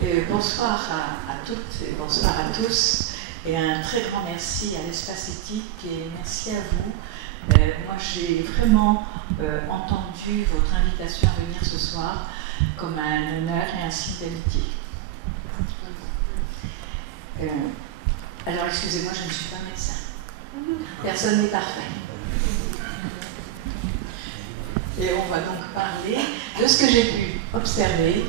Bonsoir à toutes et bonsoir à tous. Et un très grand merci à l'Espace Éthique et merci à vous. Moi, j'ai vraiment entendu votre invitation à venir ce soir comme un honneur et un signe d'amitié. Alors, excusez-moi, je ne suis pas médecin. Personne n'est parfait. Et on va donc parler de ce que j'ai pu observer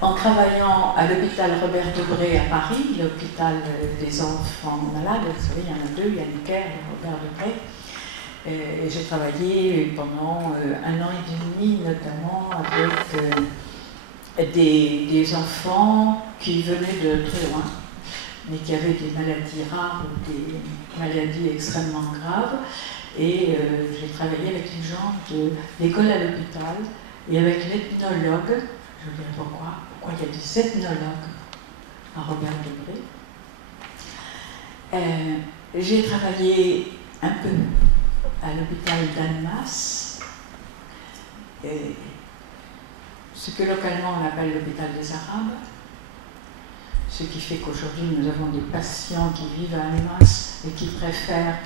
en travaillant à l'hôpital Robert Debré à Paris, l'hôpital des enfants malades. Vous savez, il y en a deux, il y a Necker et Robert Debré. Et j'ai travaillé pendant 1 an et demi, notamment avec des enfants qui venaient de très loin, mais qui avaient des maladies rares ou des maladies extrêmement graves. Et j'ai travaillé avec les gens de l'école à l'hôpital et avec l'ethnologue. Je vous dirai pourquoi il y a des ethnologues à Robert Debré. J'ai travaillé un peu à l'hôpital d'Annemasse, ce que localement on appelle l'hôpital des Arabes, ce qui fait qu'aujourd'hui nous avons des patients qui vivent à Annemasse et qui préfèrent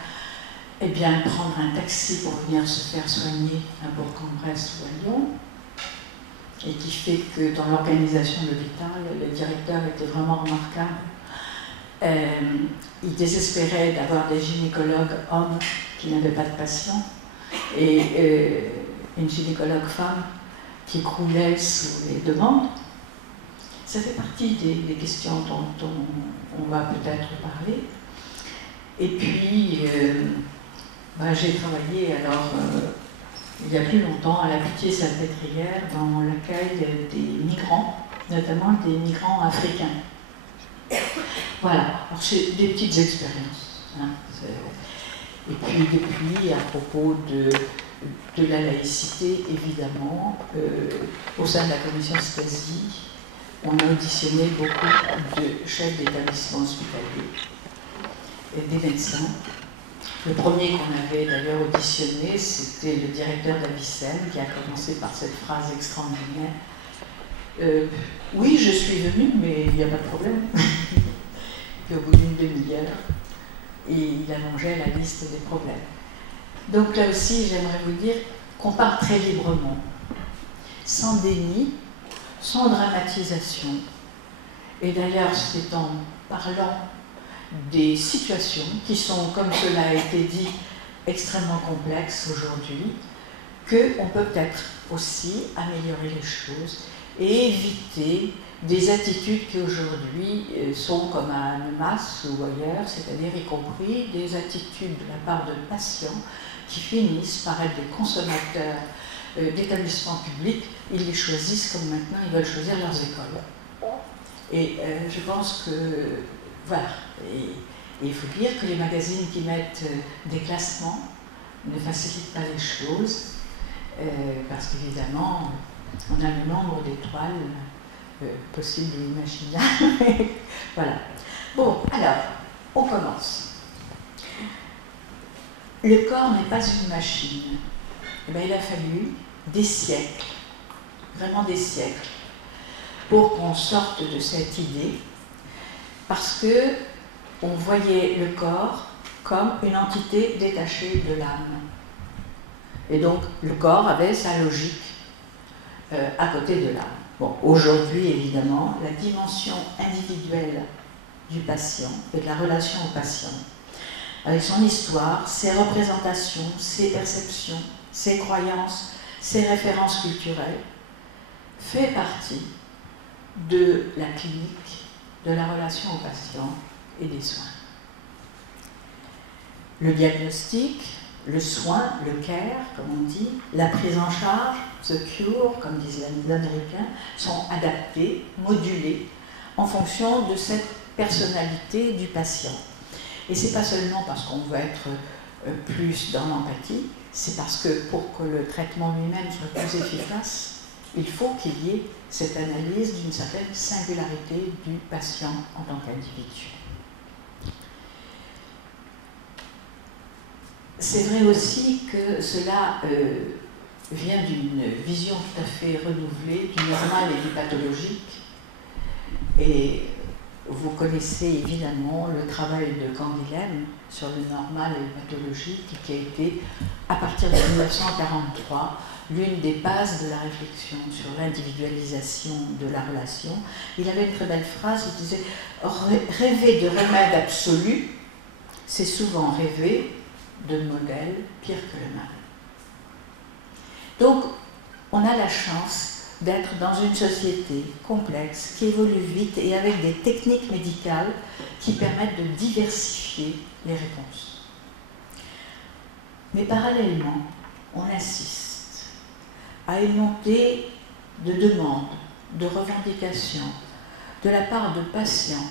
prendre un taxi pour venir se faire soigner à Bourg-en-Bresse ou à Lyon, et qui fait que dans l'organisation de l'hôpital, le directeur était vraiment remarquable. Il désespérait d'avoir des gynécologues hommes qui n'avaient pas de patients, et une gynécologue femme qui croulait sous les demandes. Ça fait partie des questions dont on va peut-être parler. Et puis, j'ai travaillé alors il y a plus longtemps à la Pitié-Salpêtrière dans l'accueil des migrants, notamment des migrants africains. Voilà, alors c'est des petites expériences. Hein, et puis depuis, à propos de la laïcité, évidemment, au sein de la commission Stasi, on a auditionné beaucoup de chefs d'établissements hospitaliers et des médecins. Le premier qu'on avait d'ailleurs auditionné, c'était le directeur d'Avicenne, qui a commencé par cette phrase extraordinaire. Oui, je suis venu, mais il n'y a pas de problème. Puis au bout d'une demi-heure, il allongeait la liste des problèmes. Donc là aussi, j'aimerais vous dire qu'on parle très librement, sans déni, sans dramatisation. Et d'ailleurs, c'est en parlant des situations qui sont, comme cela a été dit, extrêmement complexes aujourd'hui, qu'on peut peut-être aussi améliorer les choses et éviter des attitudes qui aujourd'hui sont comme à Annemasse ou ailleurs, c'est-à-dire y compris des attitudes de la part de patients qui finissent par être des consommateurs d'établissements publics. Ils les choisissent comme maintenant ils veulent choisir leurs écoles. Et je pense que voilà, et il faut dire que les magazines qui mettent des classements ne facilitent pas les choses, parce qu'évidemment, on a le nombre d'étoiles possible et imaginables. Voilà. Bon, alors, on commence. Le corps n'est pas une machine. Il a fallu des siècles, vraiment des siècles, pour qu'on sorte de cette idée, parce que on voyait le corps comme une entité détachée de l'âme. Et donc, le corps avait sa logique à côté de l'âme. Bon, aujourd'hui, évidemment, la dimension individuelle du patient et de la relation au patient, avec son histoire, ses représentations, ses perceptions, ses croyances, ses références culturelles, fait partie de la clinique, de la relation au patient et des soins. Le diagnostic, le soin, le care, comme on dit, la prise en charge, the cure, comme disent les Américains, sont adaptés, modulés en fonction de cette personnalité du patient. Et c'est pas seulement parce qu'on veut être plus dans l'empathie, c'est parce que pour que le traitement lui-même soit plus efficace, il faut qu'il y ait cette analyse d'une certaine singularité du patient en tant qu'individu. C'est vrai aussi que cela vient d'une vision tout à fait renouvelée du normal et du pathologique, Et vous connaissez évidemment le travail de Canguilhem sur le normal et le pathologique, qui a été, à partir de 1943, l'une des bases de la réflexion sur l'individualisation de la relation. Il avait une très belle phrase, il disait « Rêver de remède absolu, c'est souvent rêver de modèle pire que le mal. » Donc, on a la chance d'être dans une société complexe, qui évolue vite et avec des techniques médicales qui permettent de diversifier les réponses. Mais parallèlement, on assiste à une montée de demandes, de revendications de la part de patients,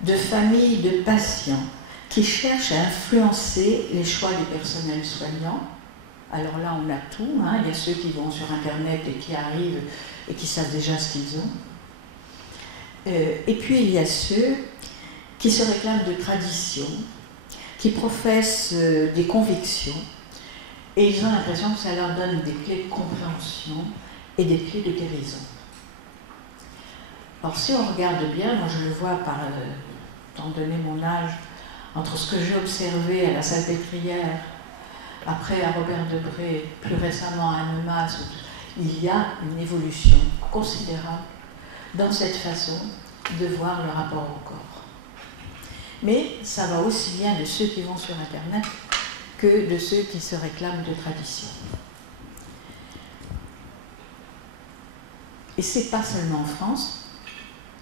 de familles de patients qui cherchent à influencer les choix du personnel soignant. Alors là, on a tout, hein. Il y a ceux qui vont sur Internet et qui arrivent et qui savent déjà ce qu'ils ont. Et puis, il y a ceux qui se réclament de tradition, qui professent des convictions, et ils ont l'impression que ça leur donne des clés de compréhension et des clés de guérison. Alors, si on regarde bien, moi je le vois par, étant donné mon âge, entre ce que j'ai observé à la Salpêtrière, après à Robert Debré, plus récemment à Annemasse, il y a une évolution considérable dans cette façon de voir le rapport au corps. Mais ça va aussi bien de ceux qui vont sur Internet que de ceux qui se réclament de tradition. Et c'est pas seulement en France.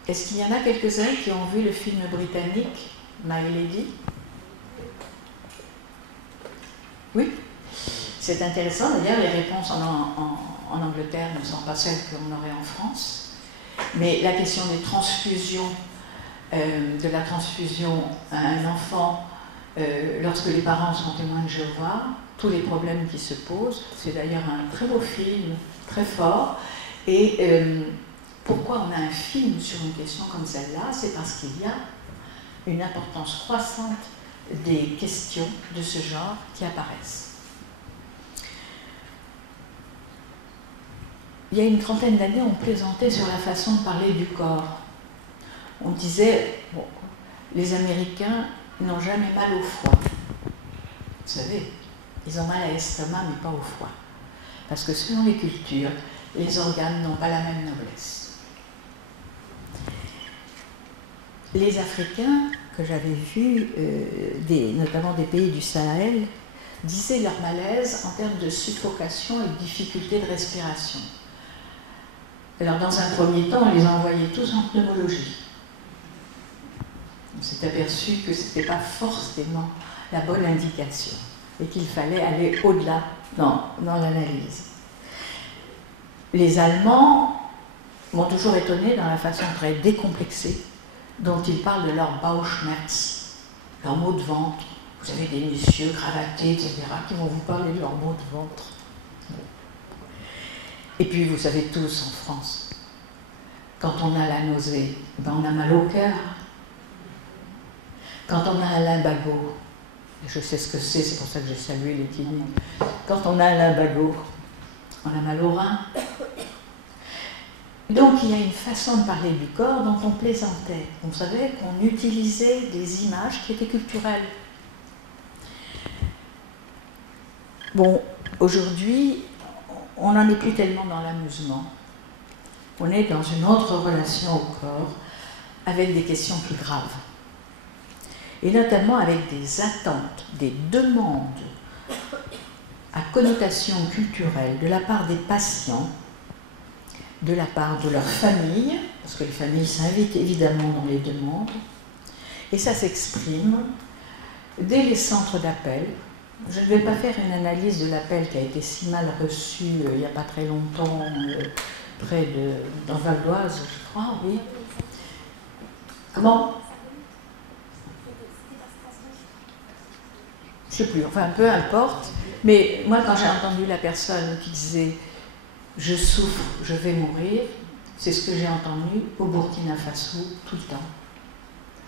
Est-ce qu'il y en a quelques-uns qui ont vu le film britannique My Lady ? Oui, c'est intéressant. D'ailleurs, les réponses en Angleterre ne sont pas celles qu'on aurait en France. Mais la question des transfusions, de la transfusion à un enfant, lorsque les parents sont témoins de Jéhovah, tous les problèmes qui se posent, c'est d'ailleurs un très beau film, très fort. Et pourquoi on a un film sur une question comme celle-là? C'est parce qu'il y a une importance croissante des questions de ce genre qui apparaissent. Il y a une trentaine d'années, on plaisantait sur la façon de parler du corps. On disait, bon, les Américains n'ont jamais mal au foie. Vous savez, ils ont mal à l'estomac, mais pas au foie. Parce que selon les cultures, les organes n'ont pas la même noblesse. Les Africains que j'avais vus, notamment des pays du Sahel, disaient leur malaise en termes de suffocation et de difficulté de respiration. Alors, dans un premier temps, on les a envoyés tous en pneumologie. On s'est aperçu que ce n'était pas forcément la bonne indication et qu'il fallait aller au-delà dans l'analyse. Les Allemands m'ont toujours étonné dans la façon très décomplexée dont ils parlent de leur Bauchschmerz, leur maux de ventre. Vous avez des messieurs cravatés, etc., qui vont vous parler de leur maux de ventre. Et puis, vous savez tous, en France, quand on a la nausée, ben on a mal au cœur. Quand on a un lumbago, je sais ce que c'est pour ça que j'ai salué les kinés. Quand on a un lumbago, on a mal au rein. Donc, il y a une façon de parler du corps dont on plaisantait. On savait qu'on utilisait des images qui étaient culturelles. Bon, aujourd'hui, on n'en est plus tellement dans l'amusement. On est dans une autre relation au corps, avec des questions plus graves. Et notamment avec des attentes, des demandes à connotation culturelle de la part des patients, de la part de leurs familles, parce que les familles s'invitent évidemment dans les demandes, et ça s'exprime dès les centres d'appel. Je ne vais pas faire une analyse de l'appel qui a été si mal reçu il n'y a pas très longtemps, dans Val d'Oise, je crois, oui. Comment? Je ne sais plus, enfin peu importe. Mais moi, quand j'ai entendu la personne qui disait « je souffre, je vais mourir », c'est ce que j'ai entendu au Burkina Faso tout le temps,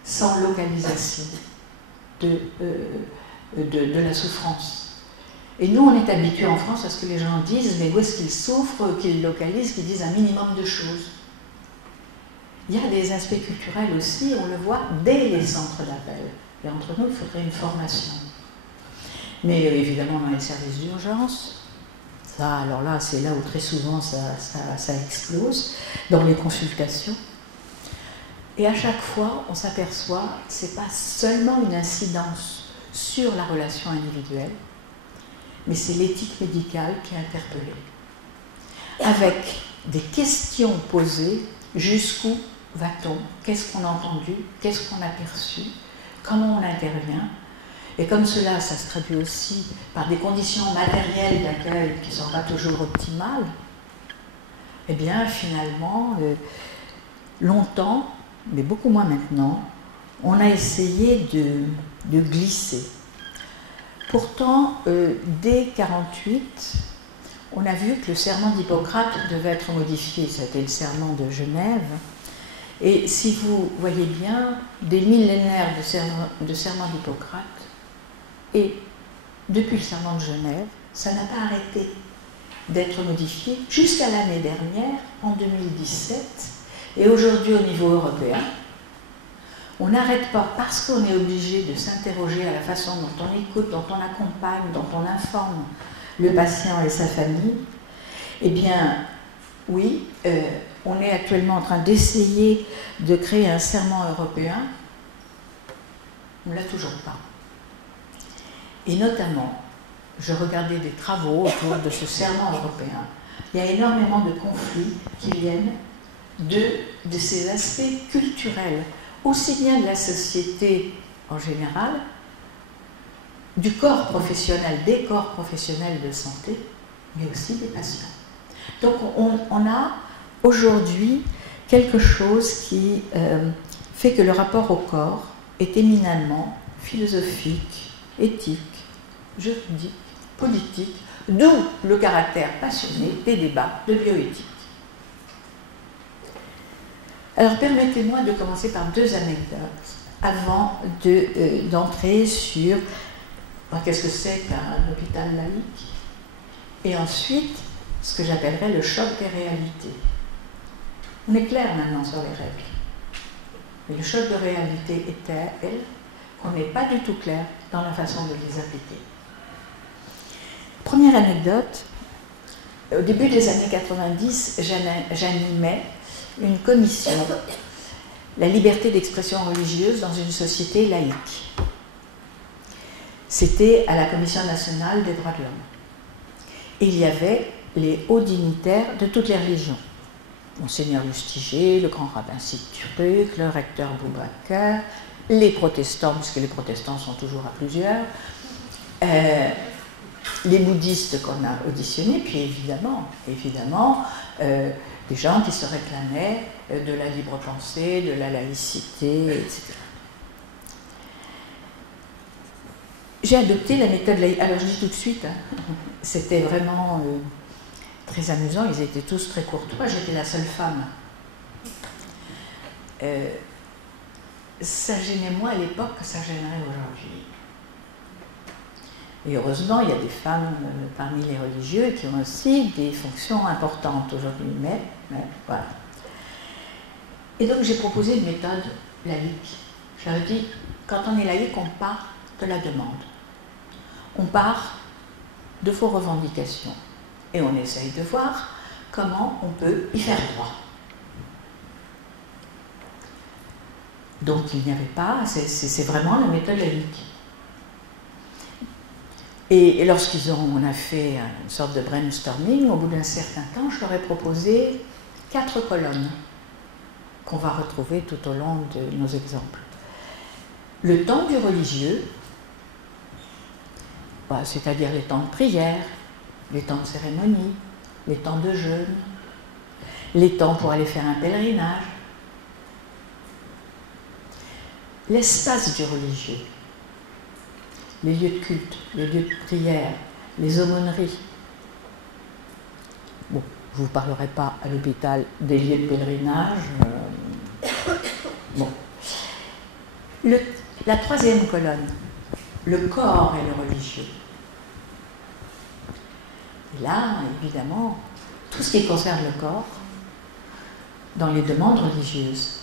sans localisation de la souffrance. Et nous, on est habitués en France à ce que les gens disent, mais où est-ce qu'ils souffrent, qu'ils localisent, qu'ils disent un minimum de choses. il y a des aspects culturels aussi, on le voit dès les centres d'appel. Et entre nous, il faudrait une formation. Mais évidemment, dans les services d'urgence, ça, alors là, c'est là où très souvent ça explose, dans les consultations. Et à chaque fois, on s'aperçoit que ce n'est pas seulement une incidence sur la relation individuelle, mais c'est l'éthique médicale qui est interpellée. Avec des questions posées, jusqu'où va-t-on? Qu'est-ce qu'on a entendu? Qu'est-ce qu'on a perçu? Comment on intervient? Et comme cela, ça se traduit aussi par des conditions matérielles d'accueil qui ne sont pas toujours optimales, eh bien finalement, longtemps, mais beaucoup moins maintenant, on a essayé de glisser. Pourtant, dès 1948, on a vu que le serment d'Hippocrate devait être modifié. C'était le serment de Genève. Et si vous voyez bien, des millénaires de serment d'Hippocrate, et depuis le serment de Genève, ça n'a pas arrêté d'être modifié jusqu'à l'année dernière, en 2017. Et aujourd'hui, au niveau européen, on n'arrête pas, parce qu'on est obligé de s'interroger à la façon dont on écoute, dont on accompagne, dont on informe le patient et sa famille. Eh bien, oui, on est actuellement en train d'essayer de créer un serment européen. On ne l'a toujours pas. Et notamment, je regardais des travaux autour de ce serment européen. Il y a énormément de conflits qui viennent de ces aspects culturels, aussi bien de la société en général, du corps professionnel, des corps professionnels de santé, mais aussi des patients. Donc on a aujourd'hui quelque chose qui fait que le rapport au corps est éminemment philosophique, éthique, juridique, politique, d'où le caractère passionné des débats de bioéthique. Alors permettez-moi de commencer par deux anecdotes avant d'entrer sur qu'est-ce que c'est qu'un hôpital laïque, et ensuite ce que j'appellerais le choc des réalités. On est clair maintenant sur les règles, mais le choc de réalité est tel qu'on n'est pas du tout clair dans la façon de les appliquer. Première anecdote, au début des années 90, j'animais une commission, la liberté d'expression religieuse dans une société laïque. C'était à la Commission nationale des droits de l'homme. Et il y avait les hauts dignitaires de toutes les religions. Monseigneur Lustiger, le grand rabbin Situruk, le recteur Boubacar, les protestants, puisque les protestants sont toujours à plusieurs, les bouddhistes qu'on a auditionnés, puis évidemment, des gens qui se réclamaient de la libre pensée, de la laïcité, etc. J'ai adopté la méthode laïque. Alors je dis tout de suite, c'était vraiment très amusant, ils étaient tous très courtois, j'étais la seule femme. Ça gênait moins à l'époque que ça gênerait aujourd'hui. Et heureusement, il y a des femmes parmi les religieux qui ont aussi des fonctions importantes aujourd'hui, mais voilà. Et donc j'ai proposé une méthode laïque. J'avais dit, quand on est laïque, on part de la demande. On part de vos revendications et on essaye de voir comment on peut y faire droit. Donc il n'y avait pas, c'est vraiment la méthode laïque. Et on a fait une sorte de brainstorming, au bout d'un certain temps, je leur ai proposé 4 colonnes qu'on va retrouver tout au long de nos exemples. Le temps du religieux, c'est-à-dire les temps de prière, les temps de cérémonie, les temps de jeûne, les temps pour aller faire un pèlerinage. L'espace du religieux, les lieux de culte, les lieux de prière, les aumôneries. Bon, je ne vous parlerai pas à l'hôpital des lieux de pèlerinage. Bon. La troisième colonne, le corps et le religieux. Et là, évidemment, tout ce qui concerne le corps, dans les demandes religieuses,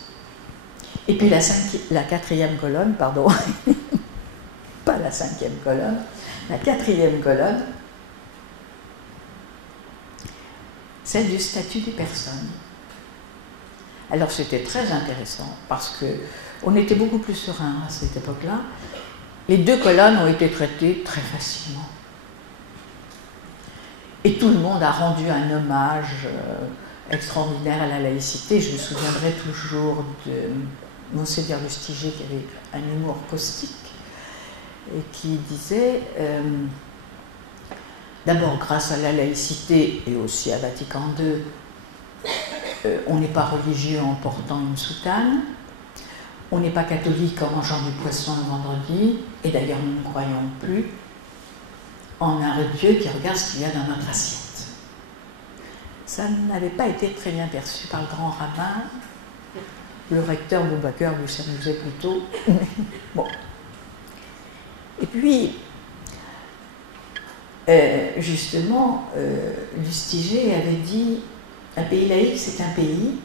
Et puis la quatrième colonne, pardon, pas la cinquième colonne, la quatrième colonne, celle du statut des personnes. Alors c'était très intéressant parce qu'on était beaucoup plus serein à cette époque-là. Les deux colonnes ont été traitées très facilement. Et tout le monde a rendu un hommage extraordinaire à la laïcité. Je me souviendrai toujours de Monseigneur Lustiger qui avait un humour caustique et qui disait d'abord grâce à la laïcité et aussi à Vatican II, on n'est pas religieux en portant une soutane, on n'est pas catholique en mangeant du poisson le vendredi, et d'ailleurs nous ne croyons plus en un Dieu qui regarde ce qu'il y a dans notre assiette. Ça n'avait pas été très bien perçu par le grand rabbin. Le recteur Boubacar lui s'amusait plutôt. Bon. Et puis, justement, Lustiger avait dit un pays laïque, c'est un pays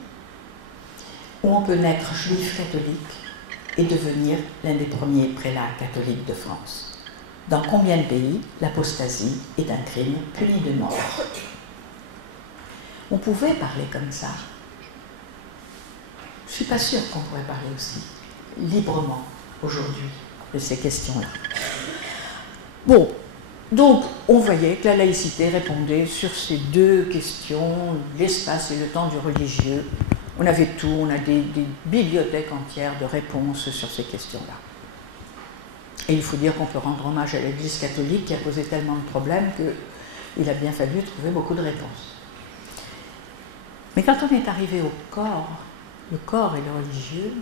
où on peut naître juif catholique et devenir l'un des premiers prélats catholiques de France. Dans combien de pays l'apostasie est un crime puni de mort? On pouvait parler comme ça. Je ne suis pas sûre qu'on pourrait parler aussi librement aujourd'hui de ces questions-là. Bon, donc on voyait que la laïcité répondait sur ces deux questions, l'espace et le temps du religieux. On avait tout, on a des bibliothèques entières de réponses sur ces questions-là. Et il faut dire qu'on peut rendre hommage à l'Église catholique qui a posé tellement de problèmes qu'il a bien fallu trouver beaucoup de réponses. Mais quand on est arrivé au corps, le corps et le religieux,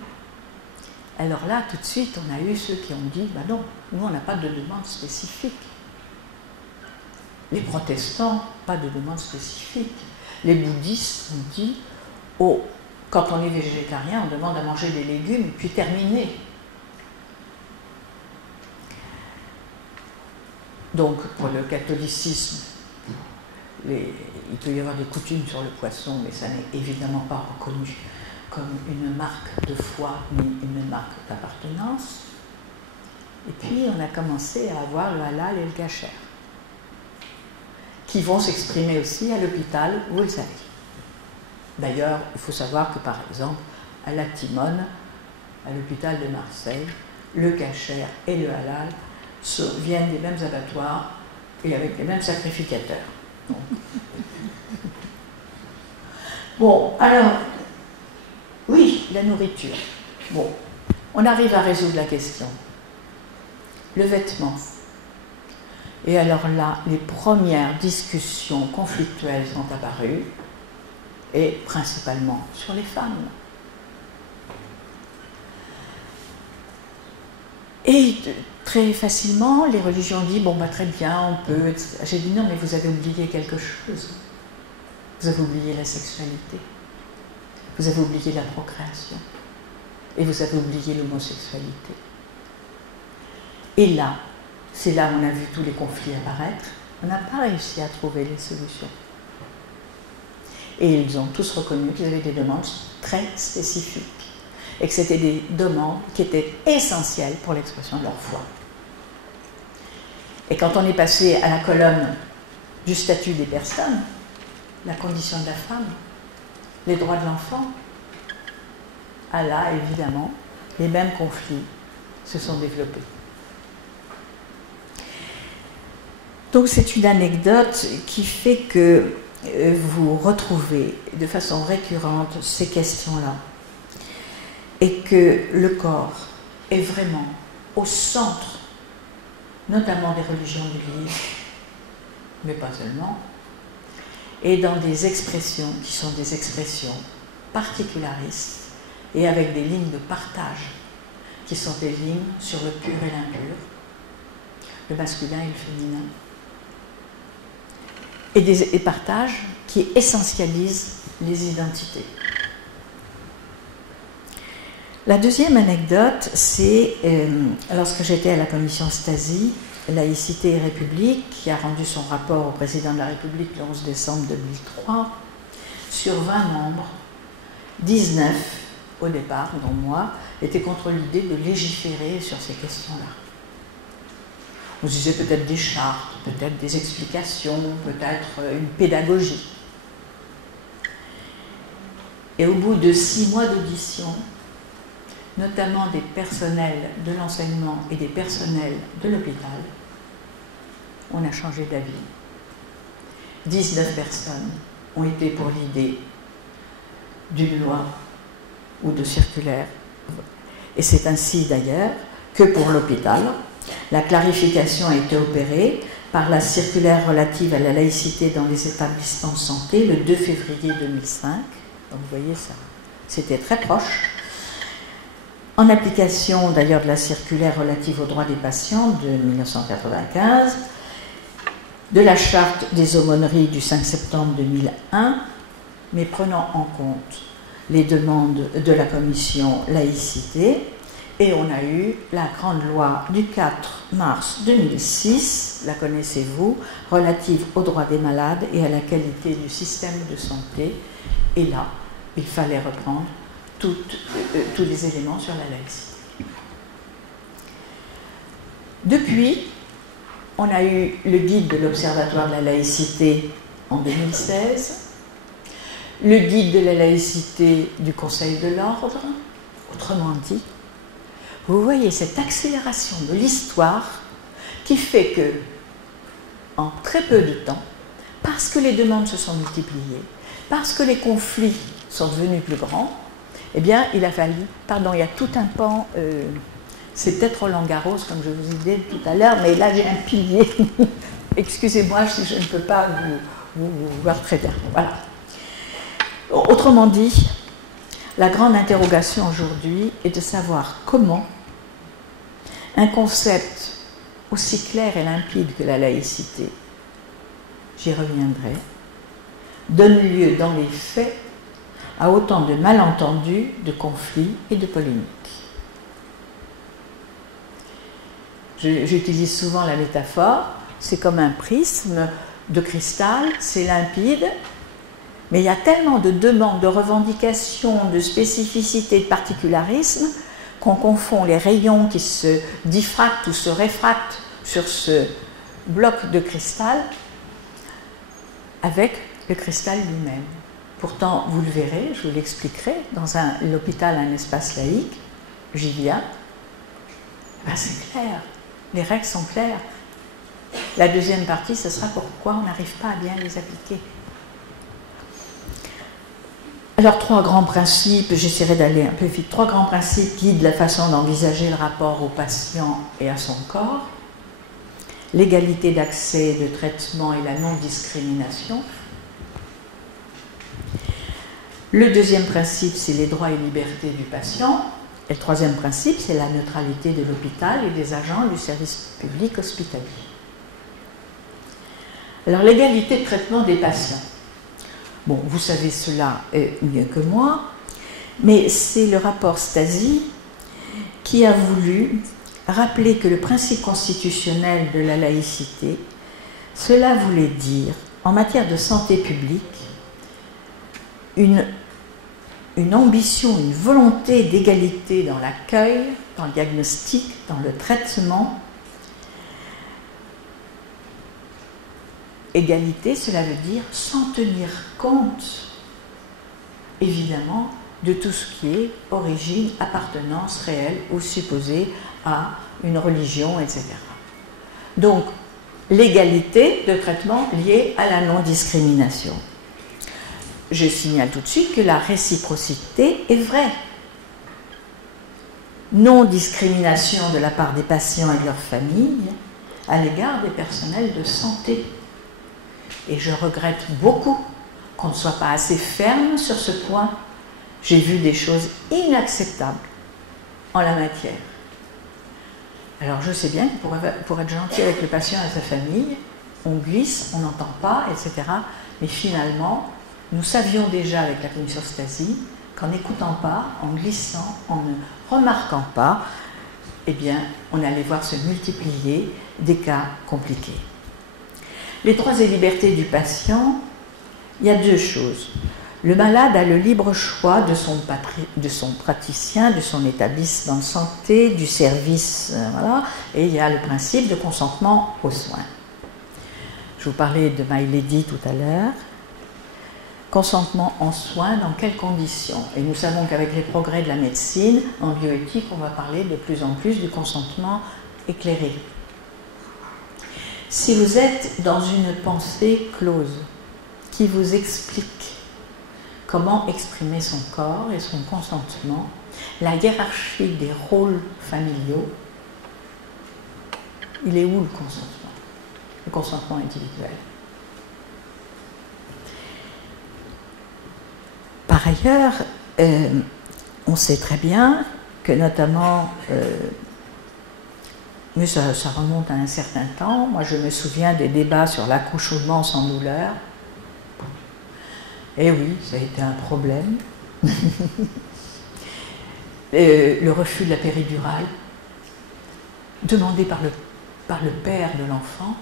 alors là, tout de suite, on a eu ceux qui ont dit, ben non, nous on n'a pas de demande spécifique. Les protestants, pas de demande spécifique. Les bouddhistes ont dit, oh, quand on est végétarien, on demande à manger des légumes, puis terminer. Donc, pour le catholicisme, il peut y avoir des coutumes sur le poisson, mais ça n'est évidemment pas reconnu comme une marque de foi ni une marque d'appartenance. Et puis, on a commencé à avoir le halal et le kasher, qui vont s'exprimer aussi à l'hôpital, vous le savez. D'ailleurs, il faut savoir que, par exemple, à la Timone, à l'hôpital de Marseille, le kasher et le halal viennent des mêmes abattoirs et avec les mêmes sacrificateurs. Bon, alors, oui, la nourriture. Bon, on arrive à résoudre la question. Le vêtement. Et alors là, les premières discussions conflictuelles sont apparues, et principalement sur les femmes. Et très facilement, les religions ont dit, bon, bah, très bien, on peut... etc. J'ai dit, non, mais vous avez oublié quelque chose. Vous avez oublié la sexualité. Vous avez oublié la procréation. Et vous avez oublié l'homosexualité. Et là, c'est là où on a vu tous les conflits apparaître. On n'a pas réussi à trouver les solutions. Et ils ont tous reconnu qu'ils avaient des demandes très spécifiques. Et que c'était des demandes qui étaient essentielles pour l'expression de leur foi. Et quand on est passé à la colonne du statut des personnes, la condition de la femme, les droits de l'enfant, ah là, évidemment, les mêmes conflits se sont développés. Donc c'est une anecdote qui fait que vous retrouvez de façon récurrente ces questions-là et que le corps est vraiment au centre, notamment des religions du livre, mais pas seulement, et dans des expressions qui sont des expressions particularistes et avec des lignes de partage qui sont des lignes sur le pur et l'impur, le masculin et le féminin, et des partages qui essentialisent les identités. La deuxième anecdote, c'est lorsque j'étais à la commission Stasi, Laïcité et République, qui a rendu son rapport au président de la République le 11 décembre 2003, sur 20 membres, 19 au départ, dont moi, étaient contre l'idée de légiférer sur ces questions-là. On se disait peut-être des chartes, peut-être des explications, peut-être une pédagogie. Et au bout de 6 mois d'audition, notamment des personnels de l'enseignement et des personnels de l'hôpital, on a changé d'avis. 19 personnes ont été pour l'idée d'une loi ou de circulaire. Et c'est ainsi d'ailleurs que pour l'hôpital, la clarification a été opérée par la circulaire relative à la laïcité dans les établissements de santé le 2 février 2005. Donc vous voyez ça, c'était très proche. En application d'ailleurs de la circulaire relative aux droits des patients de 1995, de la charte des aumôneries du 5 septembre 2001, mais prenant en compte les demandes de la commission laïcité, et on a eu la grande loi du 4 mars 2006, la connaissez-vous, relative aux droits des malades et à la qualité du système de santé. Et là, il fallait reprendre tous les éléments sur la laïcité. Depuis, on a eu le guide de l'Observatoire de la laïcité en 2016, le guide de la laïcité du Conseil de l'Ordre, autrement dit, vous voyez cette accélération de l'histoire qui fait que, en très peu de temps, parce que les demandes se sont multipliées, parce que les conflits sont devenus plus grands, eh bien, il a fallu, pardon, il y a tout un pan, c'est peut-être Roland Garros, comme je vous ai dit tout à l'heure, mais là j'ai un pilier, excusez-moi si je ne peux pas vous voir très bien, voilà. Autrement dit, la grande interrogation aujourd'hui est de savoir comment un concept aussi clair et limpide que la laïcité, j'y reviendrai, donne lieu dans les faits à autant de malentendus, de conflits et de polémiques. J'utilise souvent la métaphore, c'est comme un prisme de cristal, c'est limpide, mais il y a tellement de demandes, de revendications, de spécificités, de particularismes, qu'on confond les rayons qui se diffractent ou se réfractent sur ce bloc de cristal avec le cristal lui-même. Pourtant, vous le verrez, je vous l'expliquerai, dans l'hôpital, un espace laïque, j'y viens, ben c'est clair, les règles sont claires. La deuxième partie, ce sera pourquoi on n'arrive pas à bien les appliquer. Alors, 3 grands principes, j'essaierai d'aller un peu vite, 3 grands principes guident la façon d'envisager le rapport au patient et à son corps. L'égalité d'accès, de traitement et la non-discrimination. Le deuxième principe, c'est les droits et libertés du patient. Et le troisième principe, c'est la neutralité de l'hôpital et des agents du service public hospitalier. Alors, l'égalité de traitement des patients. Bon, vous savez cela mieux que moi, mais c'est le rapport Stasi qui a voulu rappeler que le principe constitutionnel de la laïcité, cela voulait dire, en matière de santé publique, une ambition, une volonté d'égalité dans l'accueil, dans le diagnostic, dans le traitement. Égalité, cela veut dire sans tenir compte, évidemment, de tout ce qui est origine, appartenance réelle ou supposée à une religion, etc. Donc, l'égalité de traitement liée à la non-discrimination. Je signale tout de suite que la réciprocité est vraie. Non-discrimination de la part des patients et de leurs familles à l'égard des personnels de santé. Et je regrette beaucoup qu'on ne soit pas assez ferme sur ce point. J'ai vu des choses inacceptables en la matière. Alors je sais bien que pour être gentil avec le patient et sa famille, on glisse, on n'entend pas, etc. Mais finalement, nous savions déjà avec la commission Stasi qu'en n'écoutant pas, en glissant, en ne remarquant pas, eh bien, on allait voir se multiplier des cas compliqués. Les droits et libertés du patient, il y a 2 choses. Le malade a le libre choix de son praticien, de son établissement de santé, du service, voilà, et il y a le principe de consentement aux soins. Je vous parlais de My Lady tout à l'heure. Consentement en soins, dans quelles conditions? Et nous savons qu'avec les progrès de la médecine, en bioéthique, on va parler de plus en plus du consentement éclairé. Si vous êtes dans une pensée close qui vous explique comment exprimer son corps et son consentement, la hiérarchie des rôles familiaux, il est où le consentement? Le consentement individuel. Par ailleurs, on sait très bien que notamment, mais ça remonte à un certain temps, moi je me souviens des débats sur l'accouchement sans douleur. Et oui, ça a été un problème. Le refus de la péridurale, demandé par le père de l'enfant.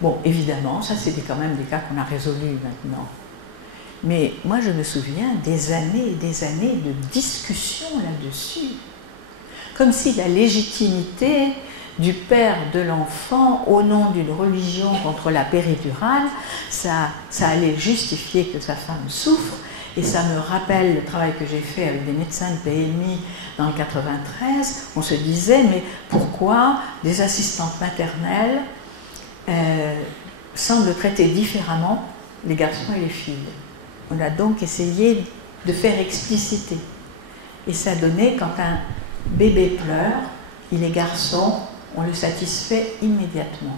Bon, évidemment, ça c'était quand même des cas qu'on a résolus maintenant. Mais moi je me souviens des années et des années de discussions là-dessus. Comme si la légitimité du père de l'enfant au nom d'une religion contre la péridurale, ça allait justifier que sa femme souffre. Et ça me rappelle le travail que j'ai fait avec des médecins de PMI dans le 93. On se disait, mais pourquoi des assistantes maternelles semblent traiter différemment les garçons et les filles? On a donc essayé de faire expliciter. Et ça donnait, quand un bébé pleure, il est garçon, on le satisfait immédiatement.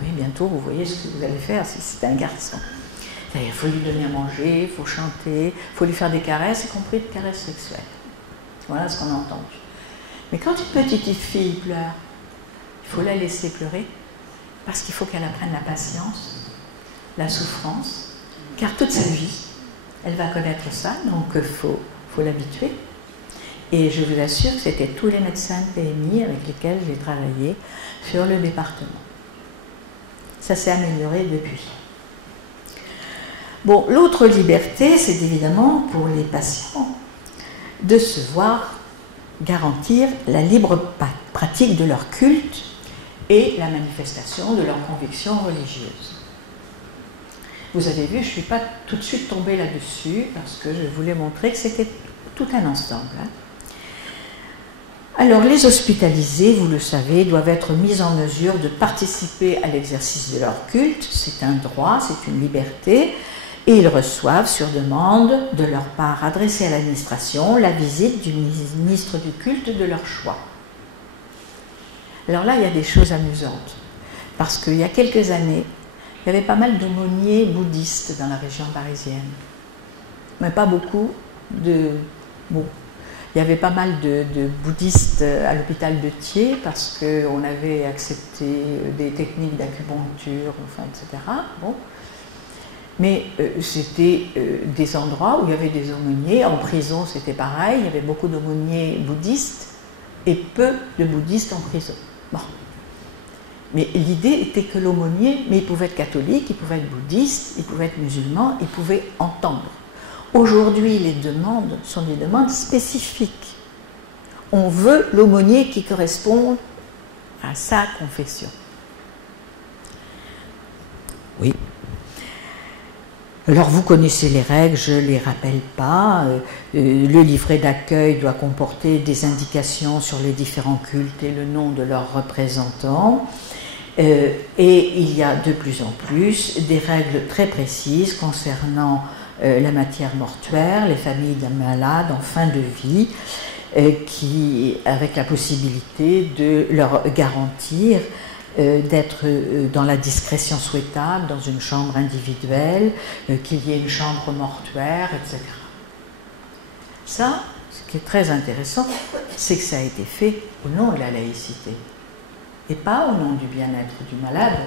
Oui, bientôt, vous voyez ce que vous allez faire si c'est un garçon. Il faut lui donner à manger, il faut chanter, il faut lui faire des caresses, y compris des caresses sexuelles. Voilà ce qu'on a entendu. Mais quand une petite fille pleure, il faut la laisser pleurer, parce qu'il faut qu'elle apprenne la patience, la souffrance, car toute sa vie, elle va connaître ça, donc il faut l'habituer. Et je vous assure que c'était tous les médecins de PMI avec lesquels j'ai travaillé sur le département. Ça s'est amélioré depuis. Bon, l'autre liberté, c'est évidemment pour les patients de se voir garantir la libre pratique de leur culte et la manifestation de leurs convictions religieuses. Vous avez vu, je ne suis pas tout de suite tombée là-dessus parce que je voulais montrer que c'était tout un ensemble. Alors, les hospitalisés, vous le savez, doivent être mis en mesure de participer à l'exercice de leur culte. C'est un droit, c'est une liberté. Et ils reçoivent, sur demande de leur part adressée à l'administration, la visite du ministre du culte de leur choix. Alors là, il y a des choses amusantes. Parce qu'il y a quelques années, il y avait pas mal d'aumôniers bouddhistes dans la région parisienne. Mais pas beaucoup de... Bon, il y avait pas mal de bouddhistes à l'hôpital de Thiers parce qu'on avait accepté des techniques d'acupuncture, enfin, etc. Bon. Mais c'était des endroits où il y avait des aumôniers. En prison, c'était pareil. Il y avait beaucoup d'aumôniers bouddhistes et peu de bouddhistes en prison. Bon. Mais l'idée était que l'aumônier, mais il pouvait être catholique, il pouvait être bouddhiste, il pouvait être musulman, il pouvait entendre. Aujourd'hui, les demandes sont des demandes spécifiques. On veut l'aumônier qui corresponde à sa confession. Oui. Alors vous connaissez les règles, je ne les rappelle pas. Le livret d'accueil doit comporter des indications sur les différents cultes et le nom de leurs représentants. Et il y a de plus en plus des règles très précises concernant la matière mortuaire, les familles d'un malade en fin de vie, avec la possibilité de leur garantir d'être dans la discrétion souhaitable, dans une chambre individuelle, qu'il y ait une chambre mortuaire, etc. Ça, ce qui est très intéressant, c'est que ça a été fait au nom de la laïcité, et pas au nom du bien-être du malade,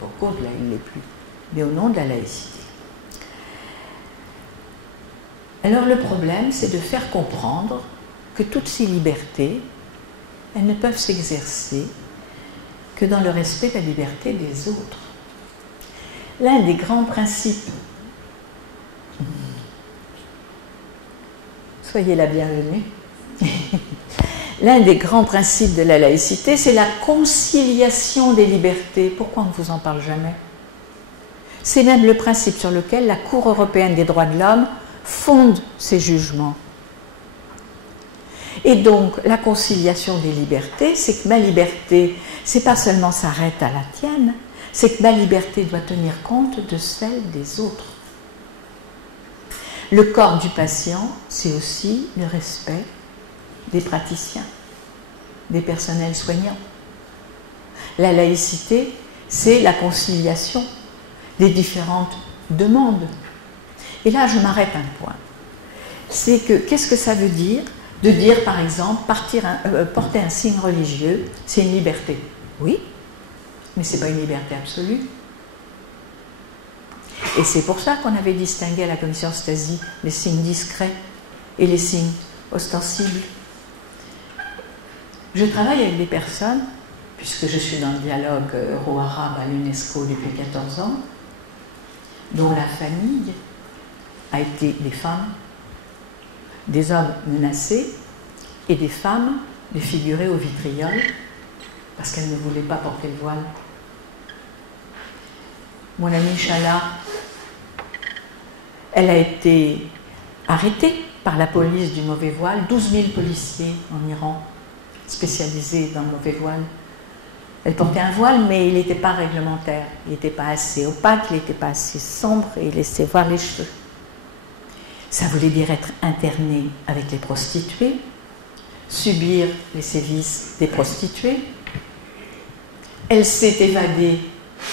pour cause là il ne l'est plus, mais au nom de la laïcité. Alors le problème, c'est de faire comprendre que toutes ces libertés, elles ne peuvent s'exercer que dans le respect de la liberté des autres. L'un des grands principes soyez la bienvenue. L'un des grands principes de la laïcité, c'est la conciliation des libertés. Pourquoi on ne vous en parle jamais? C'est même le principe sur lequel la Cour européenne des droits de l'homme fonde ses jugements. Et donc, la conciliation des libertés, c'est que ma liberté, c'est pas seulement s'arrête à la tienne, c'est que ma liberté doit tenir compte de celle des autres. Le corps du patient, c'est aussi le respect des praticiens, des personnels soignants. La laïcité, c'est la conciliation des différentes demandes. Et là, je m'arrête un point. C'est que, qu'est-ce que ça veut dire de dire, par exemple, porter un signe religieux, c'est une liberté? Oui, mais ce n'est pas une liberté absolue. Et c'est pour ça qu'on avait distingué à la commission Stasi les signes discrets et les signes ostensibles. Je travaille avec des personnes, puisque je suis dans le dialogue euro-arabe à l'UNESCO depuis 14 ans, dont la famille a été des femmes, des hommes menacés et des femmes défigurées au vitriol parce qu'elles ne voulaient pas porter le voile. Mon amie Chala, elle a été arrêtée par la police du mauvais voile, 12 000 policiers en Iran spécialisés dans le mauvais voile. Elle portait un voile, mais il n'était pas réglementaire, il n'était pas assez opaque, il n'était pas assez sombre et il laissait voir les cheveux. Ça voulait dire être interné avec les prostituées, subir les sévices des prostituées. Elle s'est évadée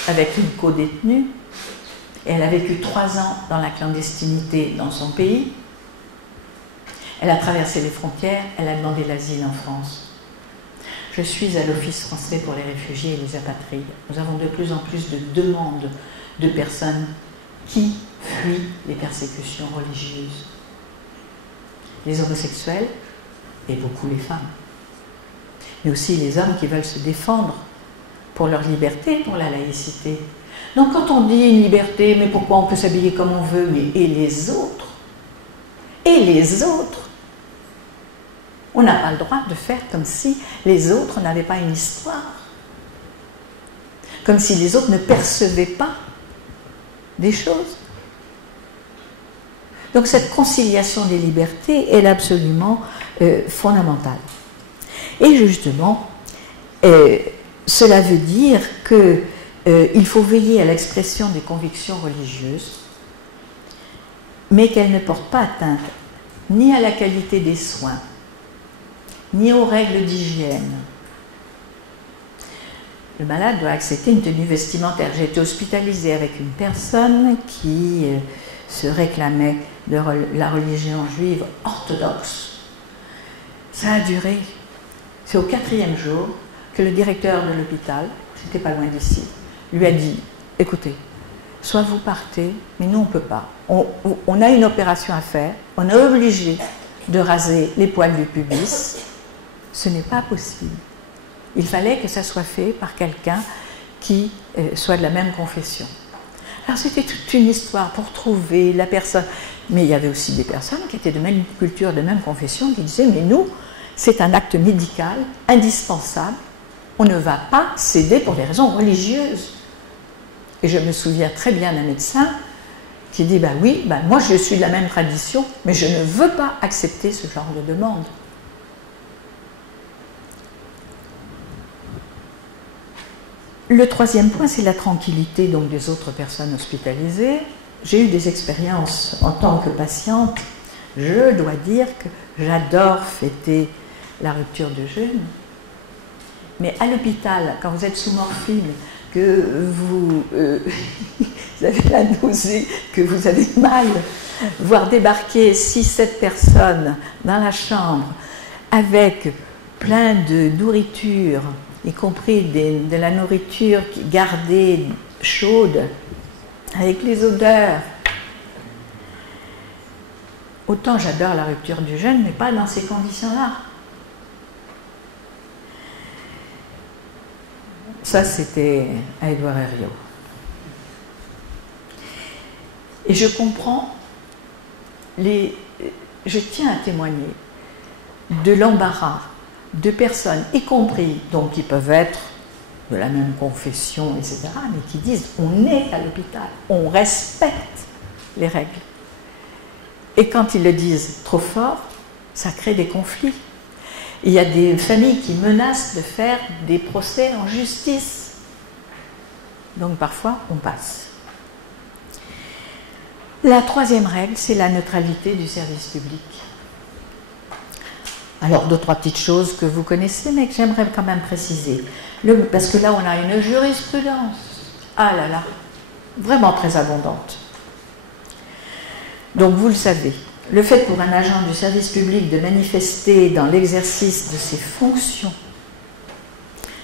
avec une co-détenue et elle a vécu 3 ans dans la clandestinité dans son pays. Elle a traversé les frontières, elle a demandé l'asile en France. Je suis à l'Office français pour les réfugiés et les apatrides. Nous avons de plus en plus de demandes de personnes qui fuient les persécutions religieuses. Les homosexuels et beaucoup les femmes. Mais aussi les hommes qui veulent se défendre pour leur liberté, pour la laïcité. Donc quand on dit une liberté, mais pourquoi on peut s'habiller comme on veut, mais et les autres? Et les autres? On n'a pas le droit de faire comme si les autres n'avaient pas une histoire. Comme si les autres ne percevaient pas des choses. Donc cette conciliation des libertés est absolument fondamentale. Et justement, cela veut dire qu'il faut veiller à l'expression des convictions religieuses, mais qu'elles ne portent pas atteinte ni à la qualité des soins, ni aux règles d'hygiène. Le malade doit accepter une tenue vestimentaire. J'ai été hospitalisée avec une personne qui se réclamait de la religion juive orthodoxe. Ça a duré. C'est au 4e jour que le directeur de l'hôpital, c'était pas loin d'ici, lui a dit, écoutez, soit vous partez, mais nous on ne peut pas. On a une opération à faire, on est obligé de raser les poils du pubis. Ce n'est pas possible. Il fallait que ça soit fait par quelqu'un qui soit de la même confession. Alors c'était toute une histoire pour trouver la personne. Mais il y avait aussi des personnes qui étaient de même culture, de même confession, qui disaient, mais nous, c'est un acte médical indispensable. On ne va pas céder pour des raisons religieuses. Et je me souviens très bien d'un médecin qui dit, oui, moi je suis de la même tradition, mais je ne veux pas accepter ce genre de demande. Le 3e point, c'est la tranquillité donc, des autres personnes hospitalisées. J'ai eu des expériences en tant que patiente. Je dois dire que j'adore fêter la rupture de jeûne. Mais à l'hôpital, quand vous êtes sous morphine, que vous avez la nausée, que vous avez mal, voir débarquer 6-7 personnes dans la chambre avec plein de nourriture, y compris de la nourriture gardée chaude, avec les odeurs. Autant j'adore la rupture du jeûne, mais pas dans ces conditions-là. Ça, c'était à Édouard Herriot. Et je comprends je tiens à témoigner de l'embarras de personnes, y compris, donc qui peuvent être de la même confession, etc., mais qui disent on est à l'hôpital, on respecte les règles. Et quand ils le disent trop fort, ça crée des conflits. Il y a des familles qui menacent de faire des procès en justice. Donc parfois, on passe. La troisième règle, c'est la neutralité du service public. Alors, deux, trois petites choses que vous connaissez, mais que j'aimerais quand même préciser. Parce que là, on a une jurisprudence, ah là là, vraiment très abondante. Donc, vous le savez, le fait pour un agent du service public de manifester dans l'exercice de ses fonctions,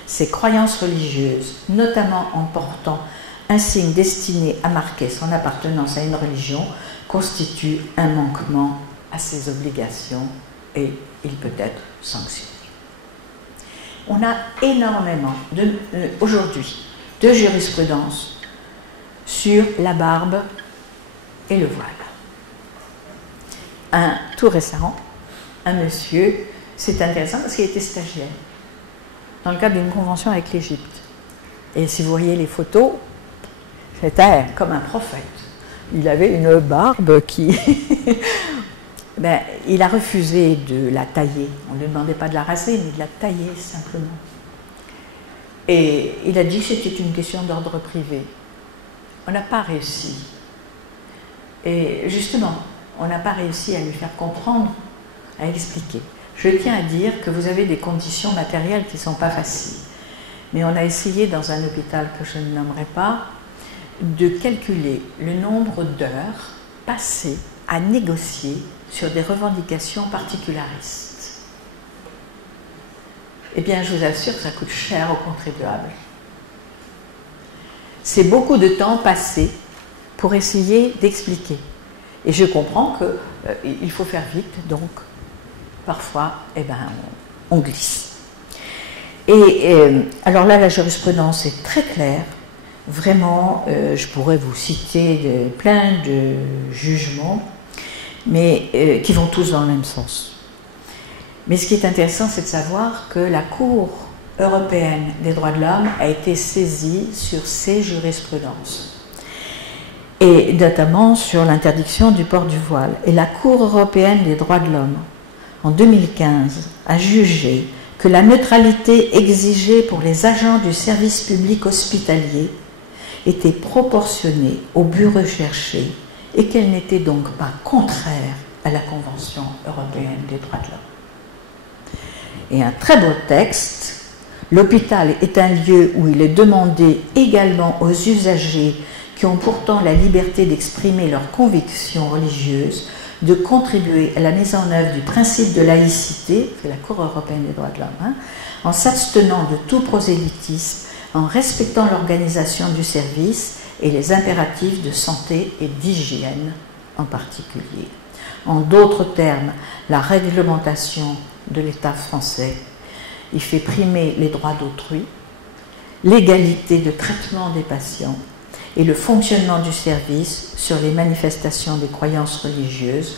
ses croyances religieuses, notamment en portant un signe destiné à marquer son appartenance à une religion, constitue un manquement à ses obligations et il peut être sanctionné. On a énormément aujourd'hui de jurisprudence sur la barbe et le voile. Tout récemment, un monsieur, c'est intéressant parce qu'il était stagiaire dans le cadre d'une convention avec l'Égypte. Et si vous voyez les photos, c'était comme un prophète. Il avait une barbe qui... il a refusé de la tailler. On ne lui demandait pas de la raser, mais de la tailler simplement. Et il a dit que c'était une question d'ordre privé. On n'a pas réussi. Et justement, on n'a pas réussi à lui faire comprendre, à expliquer. Je tiens à dire que vous avez des conditions matérielles qui ne sont pas faciles. Mais on a essayé dans un hôpital que je ne nommerai pas, de calculer le nombre d'heures passées à négocier sur des revendications particularistes. Eh bien, je vous assure que ça coûte cher aux contribuables. C'est beaucoup de temps passé pour essayer d'expliquer. Et je comprends qu'il faut faire vite, donc parfois, on glisse. Alors là, la jurisprudence est très claire. Vraiment, je pourrais vous citer plein de jugements, mais qui vont tous dans le même sens. Mais ce qui est intéressant, c'est de savoir que la Cour européenne des droits de l'homme a été saisie sur ces jurisprudences, et notamment sur l'interdiction du port du voile. Et la Cour européenne des droits de l'homme, en 2015, a jugé que la neutralité exigée pour les agents du service public hospitalier était proportionnée au but recherché et qu'elle n'était donc pas contraire à la Convention européenne des droits de l'homme. Et un très beau texte, l'hôpital est un lieu où il est demandé également aux usagers qui ont pourtant la liberté d'exprimer leurs convictions religieuses de contribuer à la mise en œuvre du principe de laïcité, c'est la Cour européenne des droits de l'homme, en s'abstenant de tout prosélytisme, en respectant l'organisation du service et les impératifs de santé et d'hygiène en particulier. En d'autres termes, la réglementation de l'État français, il fait primer les droits d'autrui, l'égalité de traitement des patients et le fonctionnement du service sur les manifestations des croyances religieuses.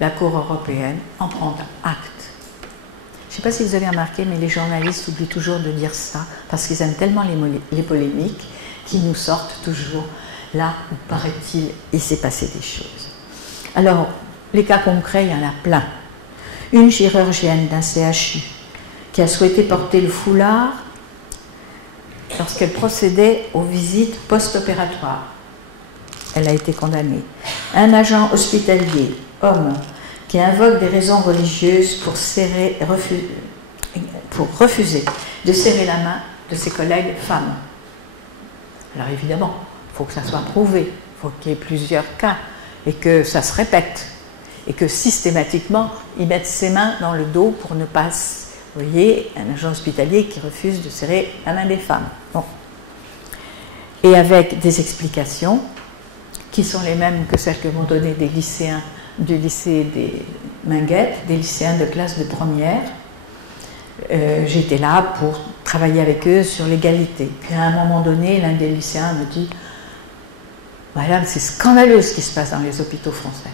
La Cour européenne en prend acte. Je ne sais pas si vous avez remarqué, mais les journalistes oublient toujours de dire ça, parce qu'ils aiment tellement les polémiques qu'ils nous sortent toujours là où, paraît-il, il s'est passé des choses. Alors, les cas concrets, il y en a plein. Une chirurgienne d'un CHU qui a souhaité porter le foulard lorsqu'elle procédait aux visites post-opératoires. Elle a été condamnée. Un agent hospitalier, homme, qui invoque des raisons religieuses pour refuser de serrer la main de ses collègues femmes. Alors évidemment, il faut que ça soit prouvé, il faut qu'il y ait plusieurs cas et que ça se répète et que systématiquement, il mette ses mains dans le dos pour ne pas... Vous voyez, un agent hospitalier qui refuse de serrer la main des femmes. Bon. Et avec des explications qui sont les mêmes que celles que m'ont données des lycéens du lycée des Minguettes, des lycéens de classe de première. J'étais là pour travailler avec eux sur l'égalité. Puis à un moment donné, l'un des lycéens me dit « Madame, c'est scandaleux ce qui se passe dans les hôpitaux français. »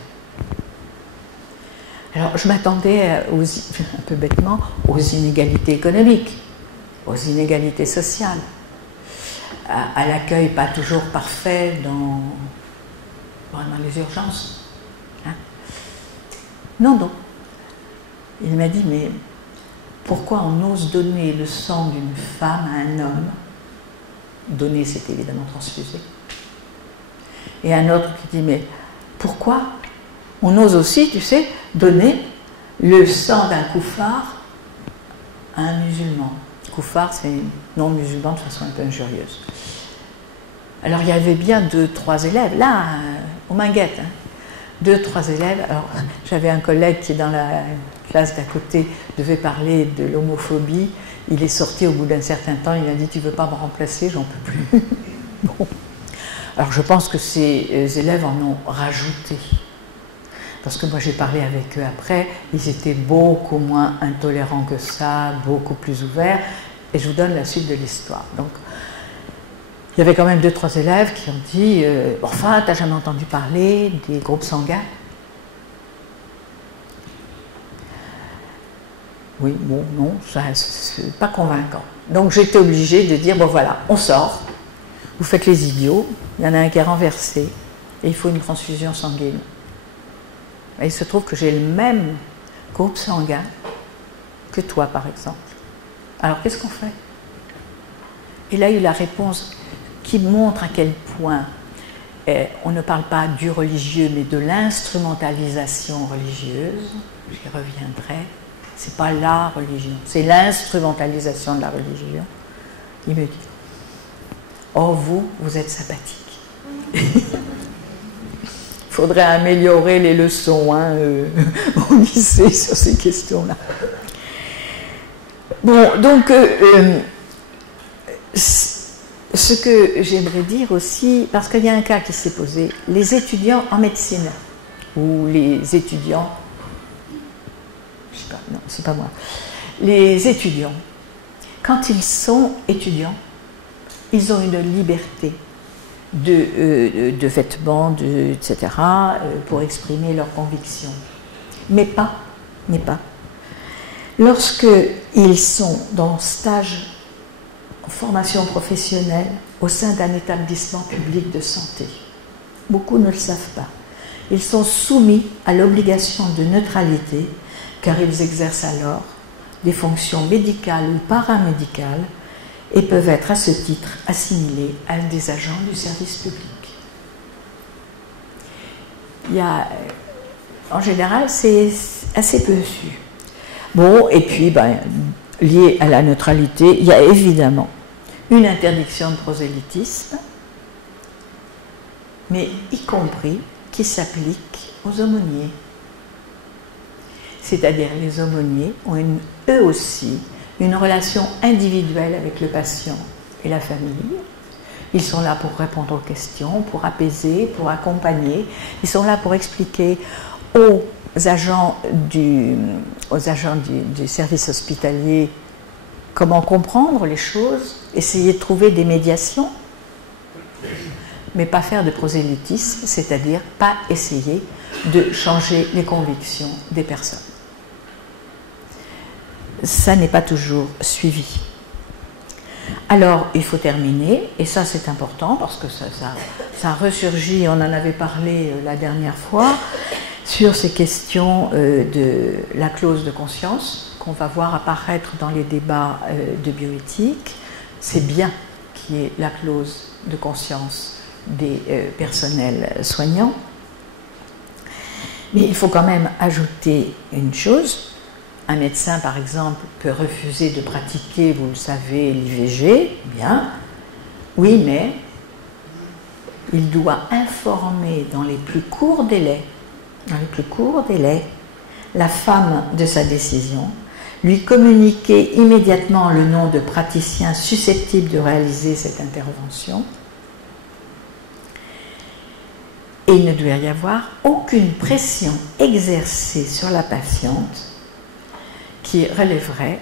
Alors, je m'attendais, un peu bêtement, aux inégalités économiques, aux inégalités sociales, à l'accueil pas toujours parfait dans les urgences. Hein? Non, non. Il m'a dit, mais pourquoi on ose donner le sang d'une femme à un homme? Donner, c'est évidemment transfuser. Et un autre qui dit, mais pourquoi on ose aussi, tu sais, donner le sang d'un koufar à un musulman? Koufar, c'est non-musulman de façon un peu injurieuse. Alors, il y avait bien 2-3 élèves, là, aux Minguettes, hein. 2-3 élèves. Alors, j'avais un collègue qui, dans la classe d'à côté, devait parler de l'homophobie. Il est sorti au bout d'un certain temps, il a dit « Tu ne veux pas me remplacer, j'en peux plus. » Bon. Alors, je pense que ces élèves en ont rajouté. Parce que moi, j'ai parlé avec eux après, ils étaient beaucoup moins intolérants que ça, beaucoup plus ouverts. Et je vous donne la suite de l'histoire. Donc, il y avait quand même 2-3 élèves qui ont dit « Enfin, t'as jamais entendu parler des groupes sanguins ?» Oui, bon, non, ça c'est pas convaincant. Donc j'étais obligée de dire « Bon voilà, on sort, vous faites les idiots, il y en a un qui est renversé, et il faut une transfusion sanguine. » Et il se trouve que j'ai le même groupe sanguin que toi, par exemple. Alors qu'est-ce qu'on fait? Et là, il y a eu la réponse qui montre à quel point on ne parle pas du religieux, mais de l'instrumentalisation religieuse. J'y reviendrai. C'est pas la religion, c'est l'instrumentalisation de la religion. Il me dit « Oh, vous êtes sympathique. » Il faudrait améliorer les leçons au lycée sur ces questions-là. Bon, donc, ce que j'aimerais dire aussi, parce qu'il y a un cas qui s'est posé, les étudiants en médecine, ou les étudiants, je sais pas, non, c'est pas moi, les étudiants, quand ils sont étudiants, ils ont une liberté de vêtements, etc., pour exprimer leurs convictions. Mais pas lorsqu'ils sont dans stage en formation professionnelle au sein d'un établissement public de santé. Beaucoup ne le savent pas. Ils sont soumis à l'obligation de neutralité car ils exercent alors des fonctions médicales ou paramédicales et peuvent être à ce titre assimilés à des agents du service public. En général, c'est assez peu su. Bon, et puis, lié à la neutralité, il y a évidemment une interdiction de prosélytisme, mais y compris qui s'applique aux aumôniers. C'est-à-dire les aumôniers ont eux aussi une relation individuelle avec le patient et la famille. Ils sont là pour répondre aux questions, pour apaiser, pour accompagner. Ils sont là pour expliquer aux agents du service hospitalier comment comprendre les choses, essayer de trouver des médiations, mais pas faire de prosélytisme, c'est-à-dire pas essayer de changer les convictions des personnes. Ça n'est pas toujours suivi. Alors, il faut terminer, et ça c'est important parce que ça ressurgit, on en avait parlé la dernière fois, sur ces questions de la clause de conscience qu'on va voir apparaître dans les débats de bioéthique. C'est bien qu'il y ait la clause de conscience des personnels soignants. Mais il faut quand même ajouter une chose. Un médecin, par exemple, peut refuser de pratiquer, vous le savez, l'IVG, bien. Oui, mais il doit informer dans les plus courts délais, la femme de sa décision, lui communiquer immédiatement le nom de praticien susceptible de réaliser cette intervention. Et il ne doit y avoir aucune pression exercée sur la patiente qui relèverait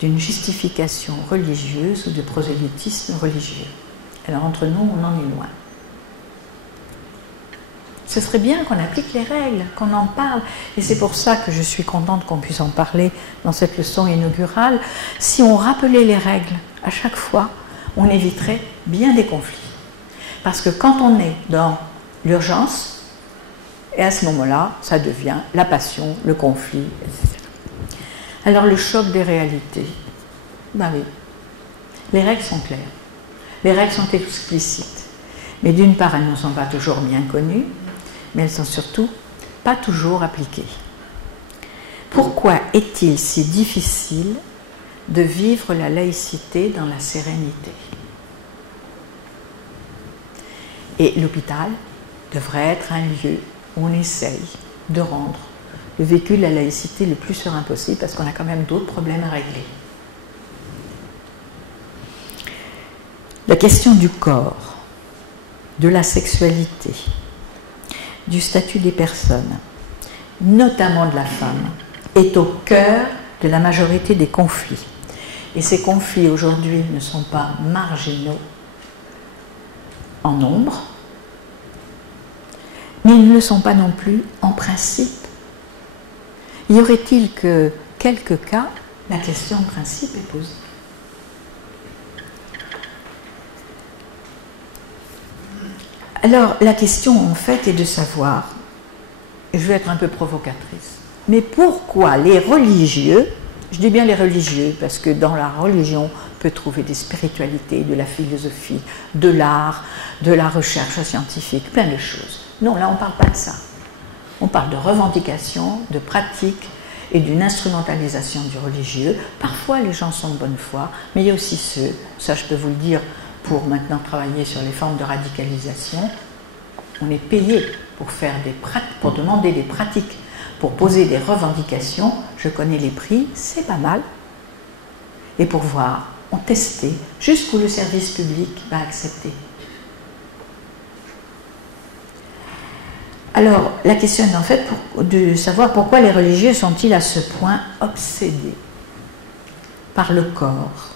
d'une justification religieuse ou de prosélytisme religieux. Alors entre nous, on en est loin. Ce serait bien qu'on applique les règles, qu'on en parle. Et c'est pour ça que je suis contente qu'on puisse en parler dans cette leçon inaugurale. Si on rappelait les règles à chaque fois, on éviterait bien des conflits. Parce que quand on est dans l'urgence, et à ce moment-là, ça devient la passion, le conflit, etc. Alors le choc des réalités, ben oui, les règles sont claires, les règles sont explicites. Mais d'une part, elles ne sont pas toujours bien connues, mais elles ne sont surtout pas toujours appliquées. Pourquoi est-il si difficile de vivre la laïcité dans la sérénité? Et l'hôpital devrait être un lieu où on essaye de rendre le vécu de la laïcité le plus serein possible, parce qu'on a quand même d'autres problèmes à régler. La question du corps, de la sexualité, du statut des personnes, notamment de la femme, est au cœur de la majorité des conflits. Et ces conflits aujourd'hui ne sont pas marginaux en nombre, mais ils ne le sont pas non plus en principe. Y aurait-il que quelques cas, la question de principe est posée. Alors, la question, en fait, est de savoir, et je vais être un peu provocatrice, mais pourquoi les religieux, je dis bien les religieux, parce que dans la religion, on peut trouver des spiritualités, de la philosophie, de l'art, de la recherche scientifique, plein de choses. Non, là, on ne parle pas de ça. On parle de revendications, de pratiques et d'une instrumentalisation du religieux. Parfois, les gens sont de bonne foi, mais il y a aussi ceux, ça je peux vous le dire, pour maintenant travailler sur les formes de radicalisation, on est payé pour faire pour demander des pratiques, pour poser des revendications. Je connais les prix, c'est pas mal. Et pour voir, on testait jusqu'où le service public va accepter. Alors, la question est en fait de savoir pourquoi les religieux sont-ils à ce point obsédés par le corps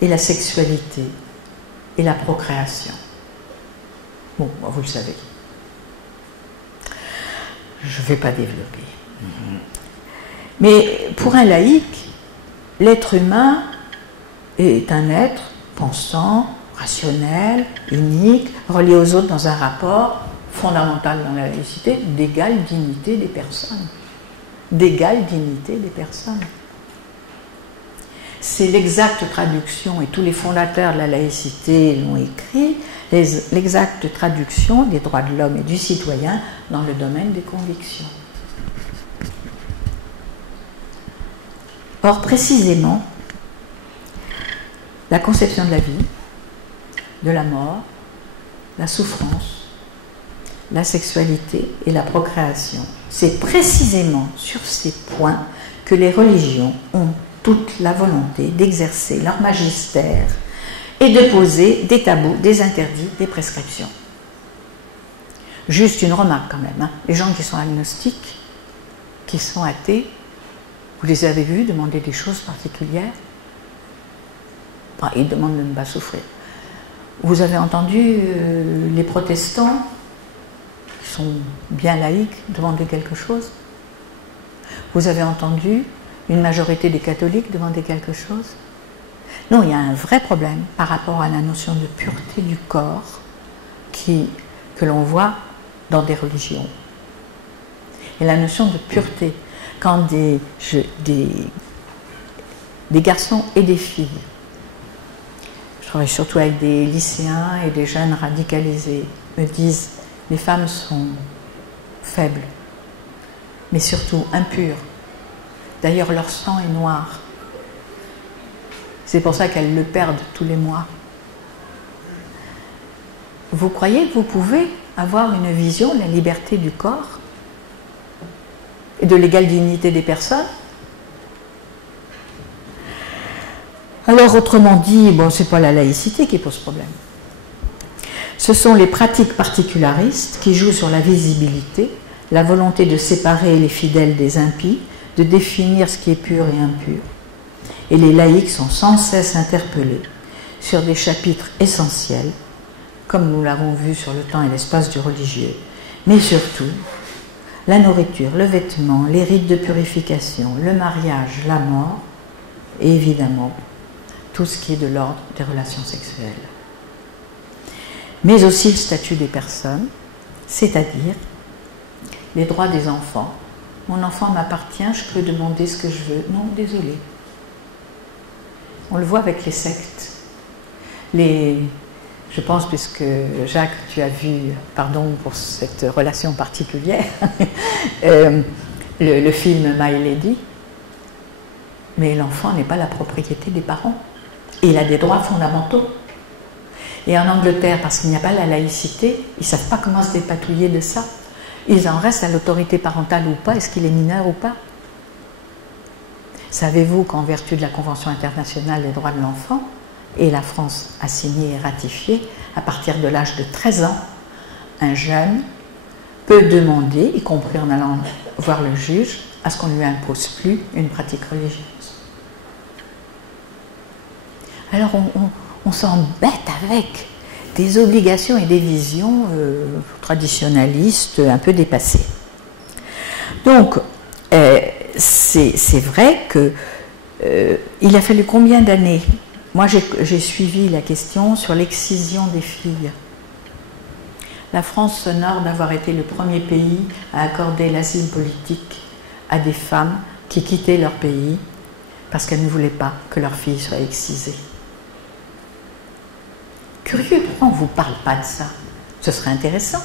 et la sexualité et la procréation. Bon, vous le savez. Je ne vais pas développer. Mais pour un laïc, l'être humain est un être pensant, rationnel, unique, relié aux autres dans un rapport fondamental dans la laïcité, d'égale dignité des personnes. D'égale dignité des personnes. C'est l'exacte traduction, et tous les fondateurs de la laïcité l'ont écrit, l'exacte traduction des droits de l'homme et du citoyen dans le domaine des convictions. Or, précisément, la conception de la vie, de la mort, la souffrance, la sexualité et la procréation, c'est précisément sur ces points que les religions ont toute la volonté d'exercer leur magistère et de poser des tabous, des interdits, des prescriptions. Juste une remarque quand même, hein. Les gens qui sont agnostiques, qui sont athées, vous les avez vus demander des choses particulières? Ils demandent de ne pas souffrir. Vous avez entendu les protestants, qui sont bien laïcs, demander quelque chose? Vous avez entendu une majorité des catholiques demander quelque chose? Non, il y a un vrai problème par rapport à la notion de pureté du corps que l'on voit dans des religions. Et la notion de pureté, quand des garçons et des filles, je travaille surtout avec des lycéens et des jeunes radicalisés, me disent les femmes sont faibles, mais surtout impures. D'ailleurs, leur sang est noir. C'est pour ça qu'elles le perdent tous les mois. Vous croyez que vous pouvez avoir une vision de la liberté du corps et de l'égale dignité des personnes? Alors, autrement dit, bon, ce n'est pas la laïcité qui pose problème. Ce sont les pratiques particularistes qui jouent sur la visibilité, la volonté de séparer les fidèles des impies, de définir ce qui est pur et impur. Et les laïcs sont sans cesse interpellés sur des chapitres essentiels, comme nous l'avons vu sur le temps et l'espace du religieux, Mais surtout, la nourriture, le vêtement, les rites de purification, le mariage, la mort, et évidemment, tout ce qui est de l'ordre des relations sexuelles. Mais aussi le statut des personnes, c'est-à-dire les droits des enfants. Mon enfant m'appartient, je peux demander ce que je veux. Non, désolé. On le voit avec les sectes. Je pense, puisque Jacques, tu as vu, pardon pour cette relation particulière, le film My Lady, mais l'enfant n'est pas la propriété des parents. Et il a des droits fondamentaux. Et en Angleterre, parce qu'il n'y a pas la laïcité, ils ne savent pas comment se dépatouiller de ça. Ils en restent à l'autorité parentale ou pas, est-ce qu'il est mineur ou pas? Savez-vous qu'en vertu de la Convention internationale des droits de l'enfant, et la France a signé et ratifié, à partir de l'âge de 13 ans, un jeune peut demander, y compris en allant voir le juge, à ce qu'on ne lui impose plus une pratique religieuse. Alors on s'embête avec des obligations et des visions traditionnalistes un peu dépassées. Donc, c'est vrai qu'il a fallu combien d'années? Moi, j'ai suivi la question sur l'excision des filles. La France s'honore d'avoir été le premier pays à accorder l'asile politique à des femmes qui quittaient leur pays parce qu'elles ne voulaient pas que leurs filles soient excisées. Curieux, pourquoi on ne vous parle pas de ça? Ce serait intéressant.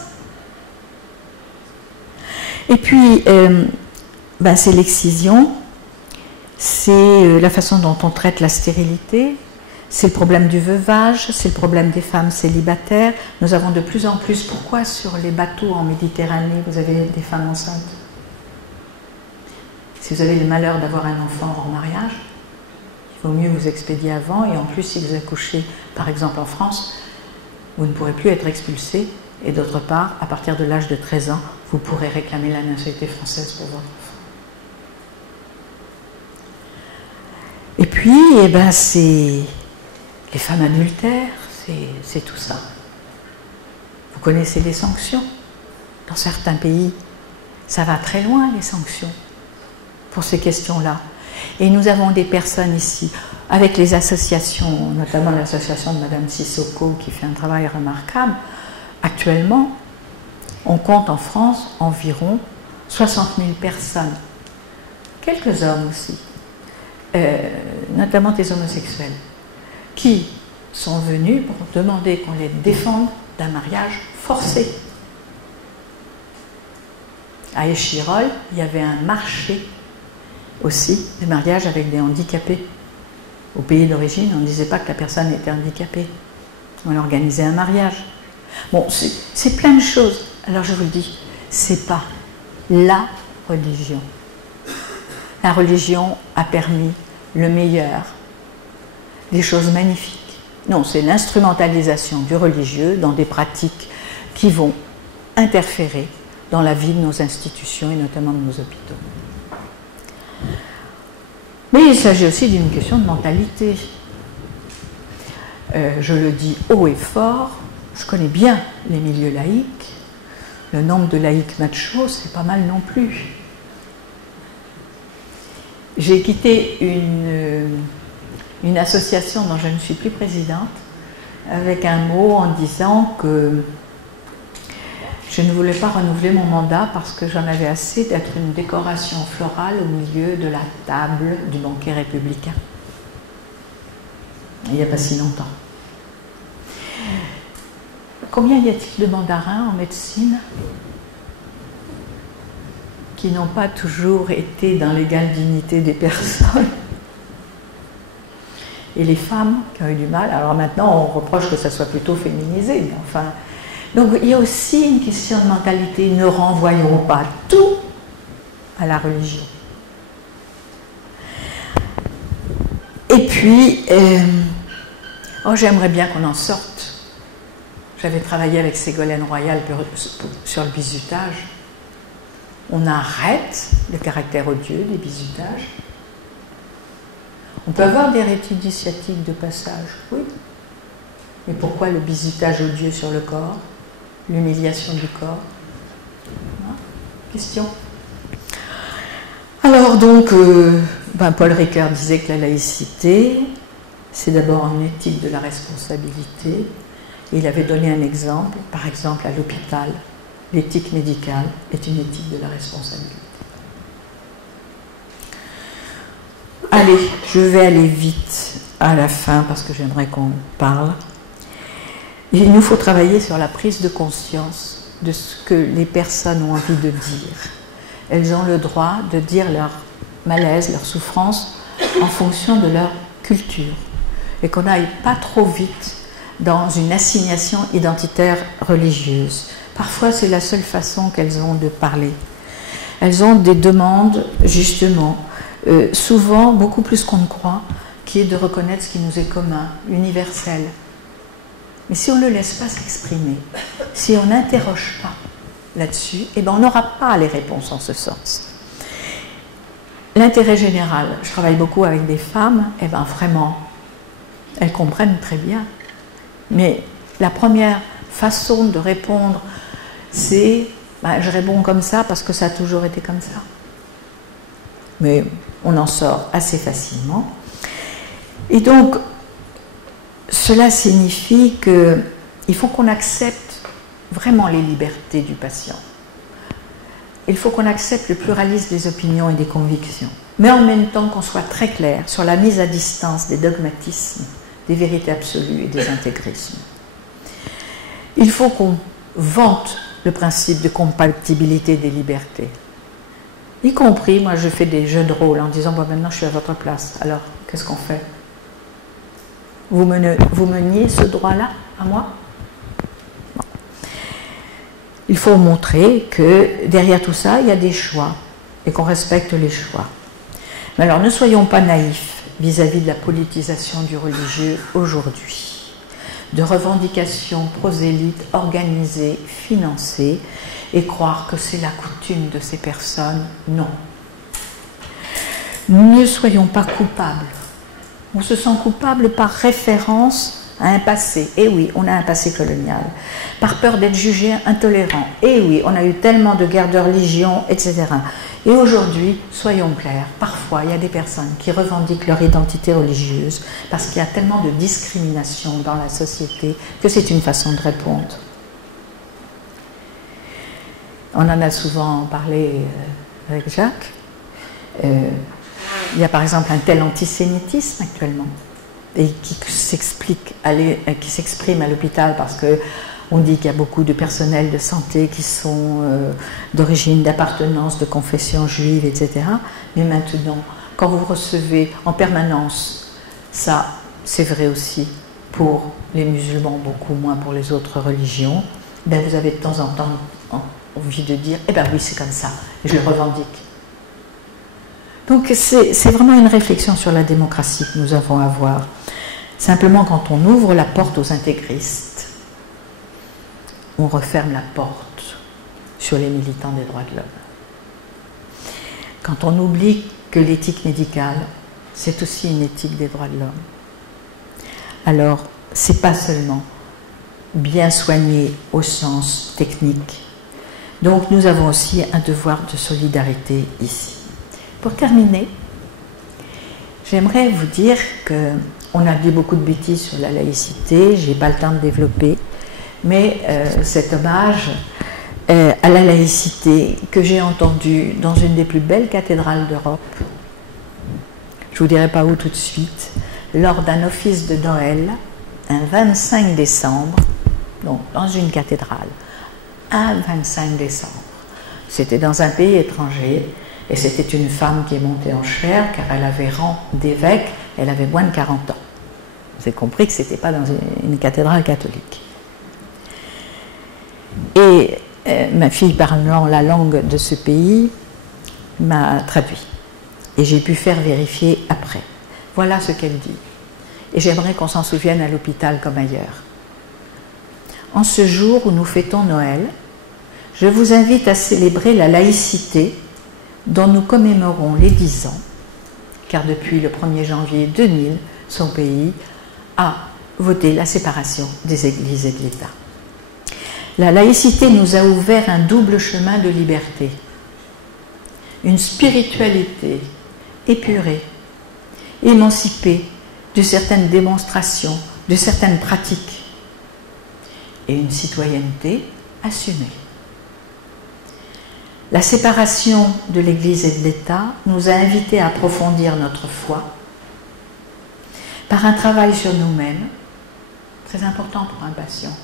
Et puis, c'est l'excision, c'est la façon dont on traite la stérilité, c'est le problème du veuvage, c'est le problème des femmes célibataires. Nous avons de plus en plus, pourquoi sur les bateaux en Méditerranée, vous avez des femmes enceintes? Si vous avez le malheur d'avoir un enfant hors mariage, il vaut mieux vous expédier avant, et en plus, si vous accouchez, par exemple en France, vous ne pourrez plus être expulsé, et d'autre part, à partir de l'âge de 13 ans, vous pourrez réclamer la nationalité française pour votre enfant. Et puis, c'est les femmes adultères, c'est tout ça. Vous connaissez les sanctions. Dans certains pays, ça va très loin, les sanctions, pour ces questions-là. Et nous avons des personnes ici, avec les associations, notamment l'association de Madame Sissoko, qui fait un travail remarquable. Actuellement, on compte en France environ 60 000 personnes, quelques hommes aussi, notamment des homosexuels, qui sont venus pour demander qu'on les défende d'un mariage forcé. À Échirolles, il y avait un marché aussi des mariages avec des handicapés. Au pays d'origine, on ne disait pas que la personne était handicapée. On organisait un mariage. Bon, c'est plein de choses. Alors je vous le dis, c'est pas la religion. La religion a permis le meilleur, des choses magnifiques. Non, c'est l'instrumentalisation du religieux dans des pratiques qui vont interférer dans la vie de nos institutions et notamment de nos hôpitaux. Mais il s'agit aussi d'une question de mentalité. Je le dis haut et fort, je connais bien les milieux laïques. Le nombre de laïcs machos, c'est pas mal non plus. J'ai quitté une association dont je ne suis plus présidente avec un mot en disant que je ne voulais pas renouveler mon mandat parce que j'en avais assez d'être une décoration florale au milieu de la table du banquet républicain. Il n'y a pas si longtemps. Combien y a-t-il de mandarins en médecine qui n'ont pas toujours été dans l'égale dignité des personnes? Et les femmes qui ont eu du mal, alors maintenant on reproche que ça soit plutôt féminisé, mais enfin... Donc il y a aussi une question de mentalité, ne renvoyons pas tout à la religion. Et puis, j'aimerais bien qu'on en sorte. J'avais travaillé avec Ségolène Royal sur le bizutage. On arrête le caractère odieux des bizutages. On peut avoir des rites initiatiques de passage, oui. Mais pourquoi le bizutage odieux sur le corps, l'humiliation du corps? Question? Alors donc, Paul Ricoeur disait que la laïcité, c'est d'abord une éthique de la responsabilité. Il avait donné un exemple, par exemple à l'hôpital, l'éthique médicale est une éthique de la responsabilité. Allez, je vais aller vite à la fin parce que j'aimerais qu'on parle. Il nous faut travailler sur la prise de conscience de ce que les personnes ont envie de dire. Elles ont le droit de dire leur malaise, leur souffrance en fonction de leur culture. Et qu'on n'aille pas trop vite dans une assignation identitaire religieuse. Parfois, c'est la seule façon qu'elles ont de parler. Elles ont des demandes, justement, souvent beaucoup plus qu'on ne croit, qui est de reconnaître ce qui nous est commun, universel. Mais si on ne le laisse pas s'exprimer, si on n'interroge pas là-dessus, eh ben on n'aura pas les réponses en ce sens. L'intérêt général, je travaille beaucoup avec des femmes, eh ben vraiment, elles comprennent très bien. Mais la première façon de répondre, c'est je réponds comme ça parce que ça a toujours été comme ça. Mais on en sort assez facilement. Et donc, cela signifie qu'il faut qu'on accepte vraiment les libertés du patient. Il faut qu'on accepte le pluralisme des opinions et des convictions. Mais en même temps qu'on soit très clair sur la mise à distance des dogmatismes, des vérités absolues et des intégrismes. Il faut qu'on vante le principe de compatibilité des libertés. Y compris, moi je fais des jeux de rôle en disant maintenant je suis à votre place, alors qu'est-ce qu'on fait? Vous me niez ce droit-là à moi? Bon. Il faut montrer que derrière tout ça, il y a des choix et qu'on respecte les choix. Mais alors ne soyons pas naïfs vis-à-vis de la politisation du religieux aujourd'hui, de revendications prosélytes organisées, financées, et croire que c'est la coutume de ces personnes. Non. Ne soyons pas coupables. On se sent coupable par référence à un passé. Eh oui, on a un passé colonial. Par peur d'être jugé intolérant. Eh oui, on a eu tellement de guerres de religion, etc. Et aujourd'hui, soyons clairs, parfois il y a des personnes qui revendiquent leur identité religieuse parce qu'il y a tellement de discrimination dans la société que c'est une façon de répondre. On en a souvent parlé avec Jacques. Il y a par exemple un tel antisémitisme actuellement et qui s'exprime à l'hôpital parce qu'on dit qu'il y a beaucoup de personnel de santé qui sont d'origine, d'appartenance, de confession juive, etc. Mais maintenant, quand vous recevez en permanence, ça c'est vrai aussi pour les musulmans, beaucoup moins pour les autres religions, ben vous avez de temps en temps envie de dire, eh bien oui, c'est comme ça, je le revendique. Donc c'est vraiment une réflexion sur la démocratie que nous avons à avoir. Simplement, quand on ouvre la porte aux intégristes, on referme la porte sur les militants des droits de l'homme. Quand on oublie que l'éthique médicale, c'est aussi une éthique des droits de l'homme. Alors, c'est pas seulement bien soigner au sens technique. Donc nous avons aussi un devoir de solidarité ici. Pour terminer, j'aimerais vous dire qu'on a dit beaucoup de bêtises sur la laïcité, je n'ai pas le temps de développer, mais cet hommage à la laïcité que j'ai entendu dans une des plus belles cathédrales d'Europe, je ne vous dirai pas où tout de suite, lors d'un office de Noël, un 25 décembre, donc dans une cathédrale, un 25 décembre. C'était dans un pays étranger et c'était une femme qui est montée en chair car elle avait rang d'évêque, elle avait moins de 40 ans. Vous avez compris que ce n'était pas dans une cathédrale catholique. Et ma fille parlant la langue de ce pays m'a traduit et j'ai pu faire vérifier après. Voilà ce qu'elle dit. Et j'aimerais qu'on s'en souvienne à l'hôpital comme ailleurs. En ce jour où nous fêtons Noël, je vous invite à célébrer la laïcité dont nous commémorons les 10 ans, car depuis le 1er janvier 2000, son pays a voté la séparation des églises et de l'État. La laïcité nous a ouvert un double chemin de liberté. Une spiritualité épurée, émancipée de certaines démonstrations, de certaines pratiques, et une citoyenneté assumée. La séparation de l'Église et de l'État nous a invités à approfondir notre foi par un travail sur nous-mêmes, très important pour un patient.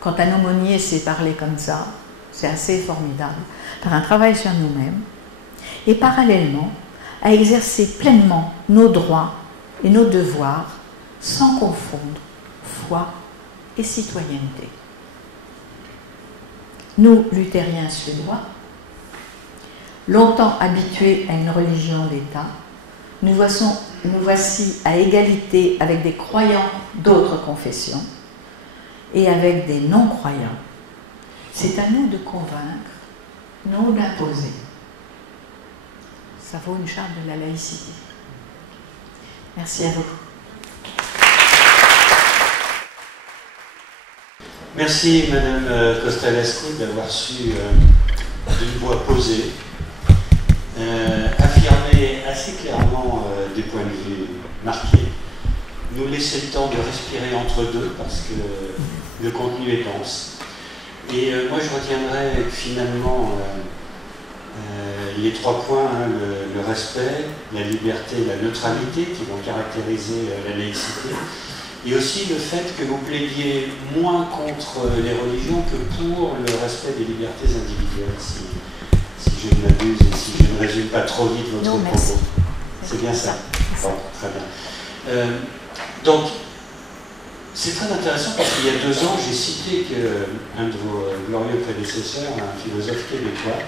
Quand un aumônier sait parler comme ça, c'est assez formidable, par un travail sur nous-mêmes, et parallèlement à exercer pleinement nos droits et nos devoirs sans confondre foi et citoyenneté. Nous, luthériens suédois, longtemps habitués à une religion d'État, nous voici à égalité avec des croyants d'autres confessions et avec des non-croyants. C'est à nous de convaincre, non d'imposer. Ça vaut une charte de la laïcité. Merci à vous. Merci Madame Costalescu d'avoir su, d'une voix posée, affirmer assez clairement des points de vue marqués, nous laisser le temps de respirer entre deux parce que le contenu est dense. Et moi je retiendrai finalement les 3 points, hein, le respect, la liberté, la neutralité qui vont caractériser la laïcité, et aussi le fait que vous plaidiez moins contre les religions que pour le respect des libertés individuelles, si je ne m'abuse et si je ne résume pas trop vite votre propos. C'est bien ça. Bon, très bien. Donc, c'est très intéressant parce qu'il y a 2 ans, j'ai cité qu'un de vos glorieux prédécesseurs, un philosophe québécois,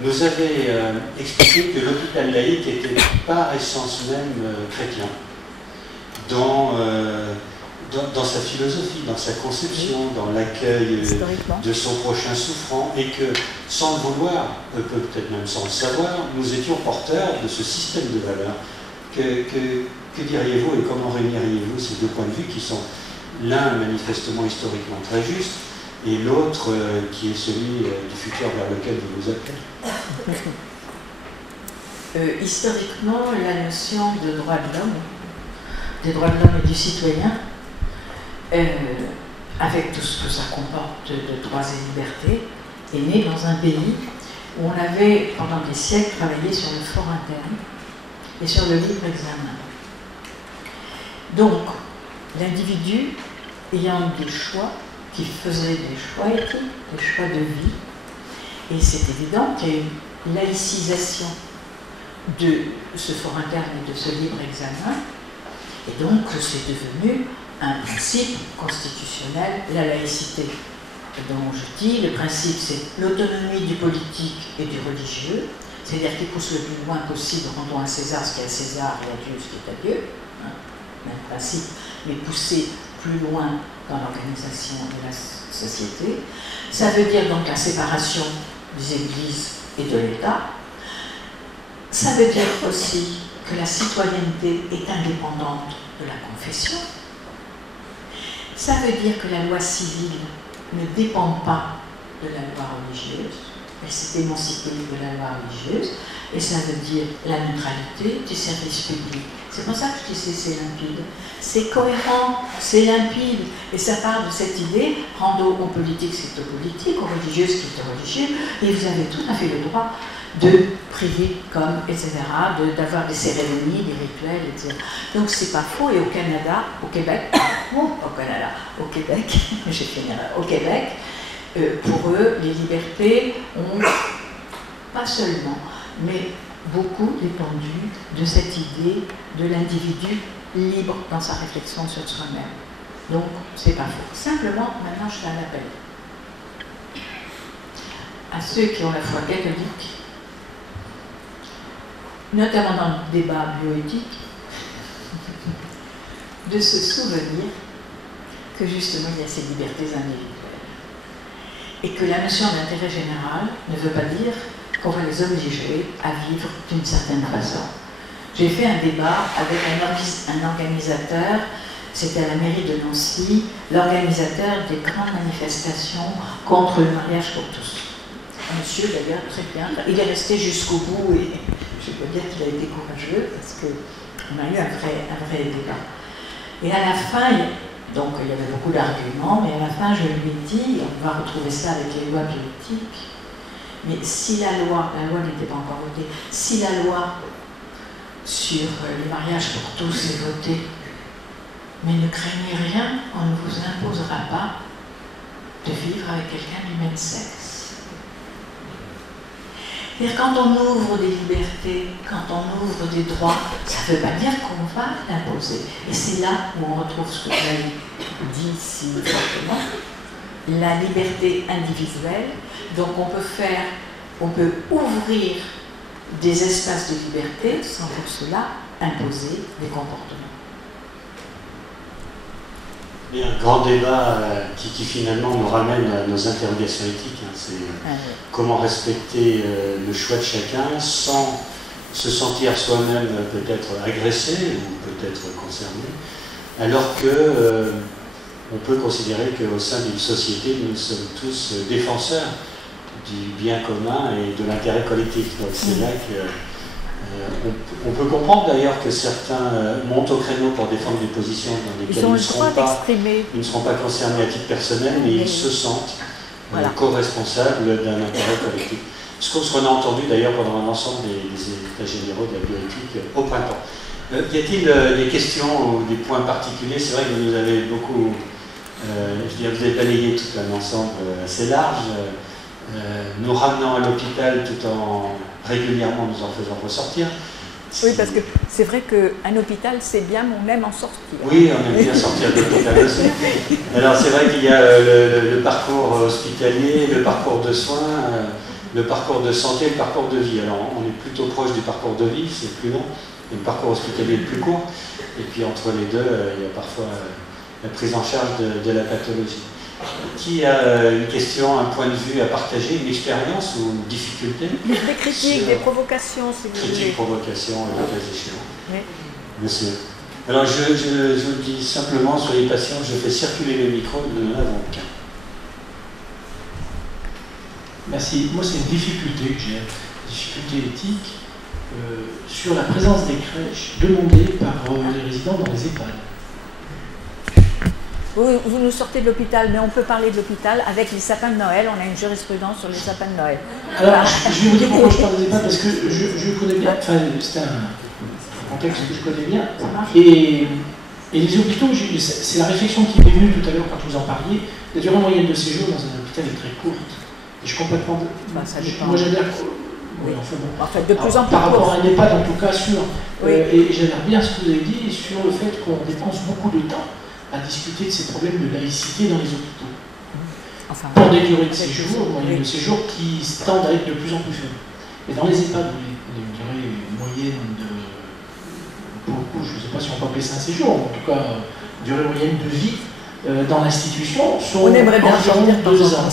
nous avait expliqué que l'hôpital laïque était par essence même chrétien dans sa philosophie, dans sa conception, dans l'accueil de son prochain souffrant, et que sans le vouloir, peut-être même sans le savoir, nous étions porteurs de ce système de valeurs. Que diriez-vous et comment réuniriez-vous ces 2 points de vue qui sont l'un manifestement historiquement très juste et l'autre qui est celui du futur vers lequel vous vous appelez? Historiquement, la notion de droit de l'homme, des droits de l'homme et du citoyen, avec tout ce que ça comporte de droits et libertés, est née dans un pays où on avait pendant des siècles travaillé sur le fort interne et sur le libre examen. Donc, l'individu ayant des choix, qui faisait des choix éthiques, des choix de vie, et c'est évident qu'il y a une laïcisation de ce fort interne et de ce libre examen, et donc c'est devenu un principe constitutionnel, la laïcité. dont je dis, le principe c'est l'autonomie du politique et du religieux, c'est-à-dire qu'il pousse le plus loin possible, rendons à César ce qui est à César et à Dieu ce qui est à Dieu, hein, même principe, mais pousser plus loin dans l'organisation de la société. Ça veut dire donc la séparation des églises et de l'État. Ça veut dire aussi que la citoyenneté est indépendante de la confession. Ça veut dire que la loi civile ne dépend pas de la loi religieuse, elle s'est émancipée de la loi religieuse, et ça veut dire la neutralité du service public. C'est pour ça que je disais c'est limpide. C'est cohérent, c'est limpide, et ça part de cette idée, rando au politique c'est au politique, aux religieux c'est au religieux, et vous avez tout à fait le droit de prier comme, etc., d'avoir des cérémonies, des rituels, etc. Donc c'est pas faux, et au Canada, au Québec, au Québec, j'ai fini, au Québec, pour eux, les libertés ont pas seulement, mais beaucoup dépendu de cette idée de l'individu libre dans sa réflexion sur soi-même. Donc, c'est pas faux. Simplement, maintenant, je fais un appel à ceux qui ont la foi catholique, notamment dans le débat bioéthique, de se souvenir que justement, il y a ces libertés individuelles. Et que la notion d'intérêt général ne veut pas dire qu'on va les obliger à vivre d'une certaine façon. J'ai fait un débat avec un organisateur c'était à la mairie de Nancy, l'organisateur des grandes manifestations contre le mariage pour tous. Un monsieur d'ailleurs très bien, il est resté jusqu'au bout et je peux dire qu'il a été courageux parce qu'on a eu un vrai débat. Et à la fin, donc il y avait beaucoup d'arguments, mais à la fin je lui ai dit, on va retrouver ça avec les lois bioéthiques, mais si la loi n'était pas encore votée, si la loi sur le mariage pour tous est votée, mais ne craignez rien, on ne vous imposera pas de vivre avec quelqu'un du même sexe. C'est-à-dire quand on ouvre des libertés, quand on ouvre des droits, ça ne veut pas dire qu'on va l'imposer. Et c'est là où on retrouve ce que vous avez dit si fortement, la liberté individuelle. Donc on peut ouvrir des espaces de liberté sans pour cela imposer des comportements. Il y a un grand débat qui finalement nous ramène à nos interrogations éthiques. Hein. C'est comment respecter le choix de chacun sans se sentir soi-même peut-être agressé ou peut-être concerné, alors que on peut considérer qu'au sein d'une société, nous sommes tous défenseurs du bien commun et de l'intérêt collectif. Donc c'est là que on peut comprendre d'ailleurs que certains montent au créneau pour défendre des positions dans lesquelles ils ne seront pas concernés à titre personnel, mais ils se sentent co-responsables d'un intérêt collectif. Ce qu'on a entendu d'ailleurs pendant l'ensemble des états généraux de la bioéthique au printemps. Y a-t-il des questions ou des points particuliers? C'est vrai que vous nous avez beaucoup, vous avez balayé tout un ensemble assez large, nous ramenant à l'hôpital tout en régulièrement nous en faisant ressortir. Oui, parce que c'est vrai qu'un hôpital, c'est bien, mais on aime en sortir. Oui, on aime bien sortir de l'hôpital aussi. Alors c'est vrai qu'il y a le parcours hospitalier, le parcours de soins, le parcours de santé, le parcours de vie. Alors on est plutôt proche du parcours de vie, c'est plus long, et le parcours hospitalier est plus court. Et puis entre les deux, il y a parfois la prise en charge de la pathologie. Qui a une question, un point de vue à partager, une expérience ou une difficulté? Des critiques, des provocations, si vous voulez. Critiques, provocations, le cas échéant. Oui. Monsieur. Alors je vous dis simplement, soyez patients, je fais circuler le micro, nous n'en avons qu'un. Merci. Moi, c'est une difficulté que j'ai, une difficulté éthique, sur la présence des crèches demandées par les résidents dans les EHPAD. Vous nous sortez de l'hôpital, mais on peut parler de l'hôpital avec les sapins de Noël. On a une jurisprudence sur les sapins de Noël. Alors, je vais vous dire pourquoi je parle des EHPAD, parce que je connais bien, enfin, c'est un contexte que je connais bien. Et les hôpitaux, c'est la réflexion qui m'est venue tout à l'heure quand vous en parliez. La durée moyenne de séjour dans un hôpital est très courte. Et je suis complètement. Moi, j'adhère. Oui, enfin, bon. En fait, de plus en plus. Par rapport à un EHPAD, en tout cas, sûr. Oui. Et j'adhère bien ce que vous avez dit sur le fait qu'on dépense beaucoup de temps à discuter de ces problèmes de laïcité dans les hôpitaux. Enfin, pour des durées de séjour, moyennes de séjour qui tendent à être de plus en plus faibles. Mais dans les EHPAD, les durées moyennes de, pour le coup, je ne sais pas si on peut appeler ça un séjour, en tout cas, durée moyenne de vie dans l'institution sont environ 2 ans.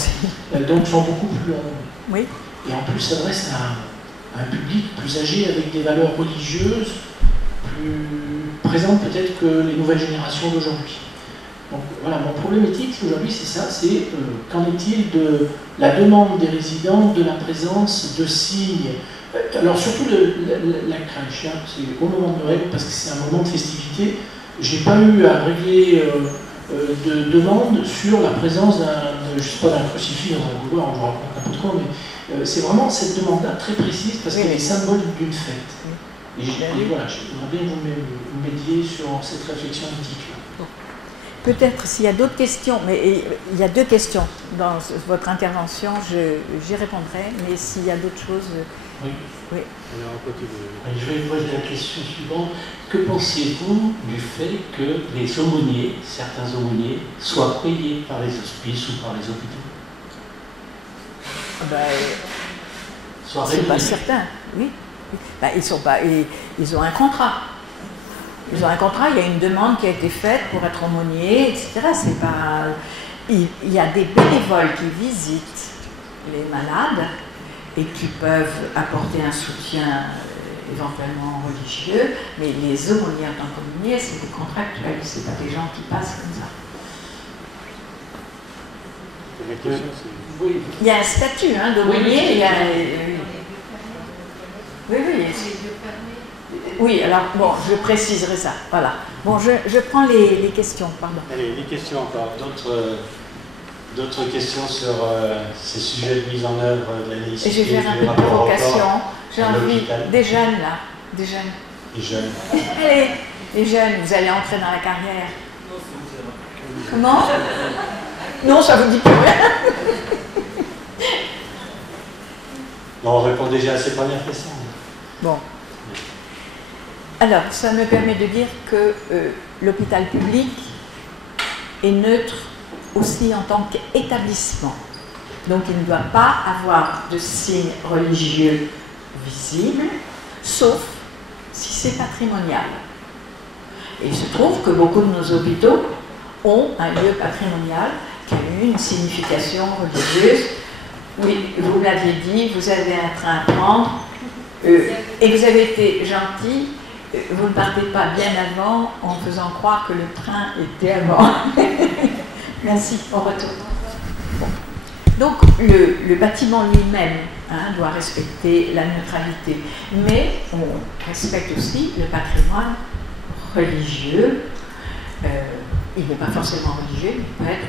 Donc sont beaucoup plus longues. Oui. Et en plus s'adresse à un public plus âgé avec des valeurs religieuses plus présentes peut-être que les nouvelles générations d'aujourd'hui. Donc voilà, mon probléme éthique aujourd'hui c'est ça, c'est qu'en est-il de la demande des résidents de la présence de signes, alors surtout la crèche, hein, c'est au moment de Noël parce que c'est un moment de festivité, j'ai pas eu à régler de demande sur la présence d'un crucifix dans un couloir, je vous raconte n'importe quoi, mais c'est vraiment cette demande-là très précise parce qu'elle est symbole d'une fête. Et voilà, j'aimerais bien que vous m'aidiez sur cette réflexion éthique-là. Peut-être s'il y a d'autres questions, mais il y a 2 questions dans votre intervention, j'y répondrai, mais s'il y a d'autres choses... Oui. Oui. Je vais vous poser la question suivante. Que pensez-vous du fait que les aumôniers, certains aumôniers, soient payés par les hospices ou par les hôpitaux? C'est pas certain, oui. Ils ont un contrat. Ils ont un contrat, il y a une demande qui a été faite pour être aumônier, etc. C'est pas... Il y a des bénévoles qui visitent les malades et qui peuvent apporter un soutien éventuellement religieux, mais les aumôniers en tant qu'aumôniers, c'est des contractuels, c'est pas des gens qui passent comme ça. Oui. Il y a un statut d'aumônier, il y a... Oui, oui. Oui, alors, bon, je préciserai ça, voilà. Bon, je prends les questions, pardon. Allez, les questions encore. D'autres questions sur ces sujets de mise en œuvre de la laïcité? Et je vais faire un peu de provocation. J'ai envie des jeunes, là. Des jeunes. Les jeunes. Allez, les jeunes, vous allez entrer dans la carrière. Comment? Non, ça vous dit plus rien. On répond déjà à ces premières questions. Bon. Alors, ça me permet de dire que l'hôpital public est neutre aussi en tant qu'établissement. Donc, il ne doit pas avoir de signes religieux visibles, sauf si c'est patrimonial. Et il se trouve que beaucoup de nos hôpitaux ont un lieu patrimonial qui a eu une signification religieuse. Oui, vous l'aviez dit, vous avez un train à prendre, et vous avez été gentil, vous ne partez pas bien avant en faisant croire que le train était avant. Merci, on retourne. Bon. Donc le bâtiment lui-même doit respecter la neutralité, mais on respecte aussi le patrimoine religieux. Il n'est pas forcément religieux, mais il peut être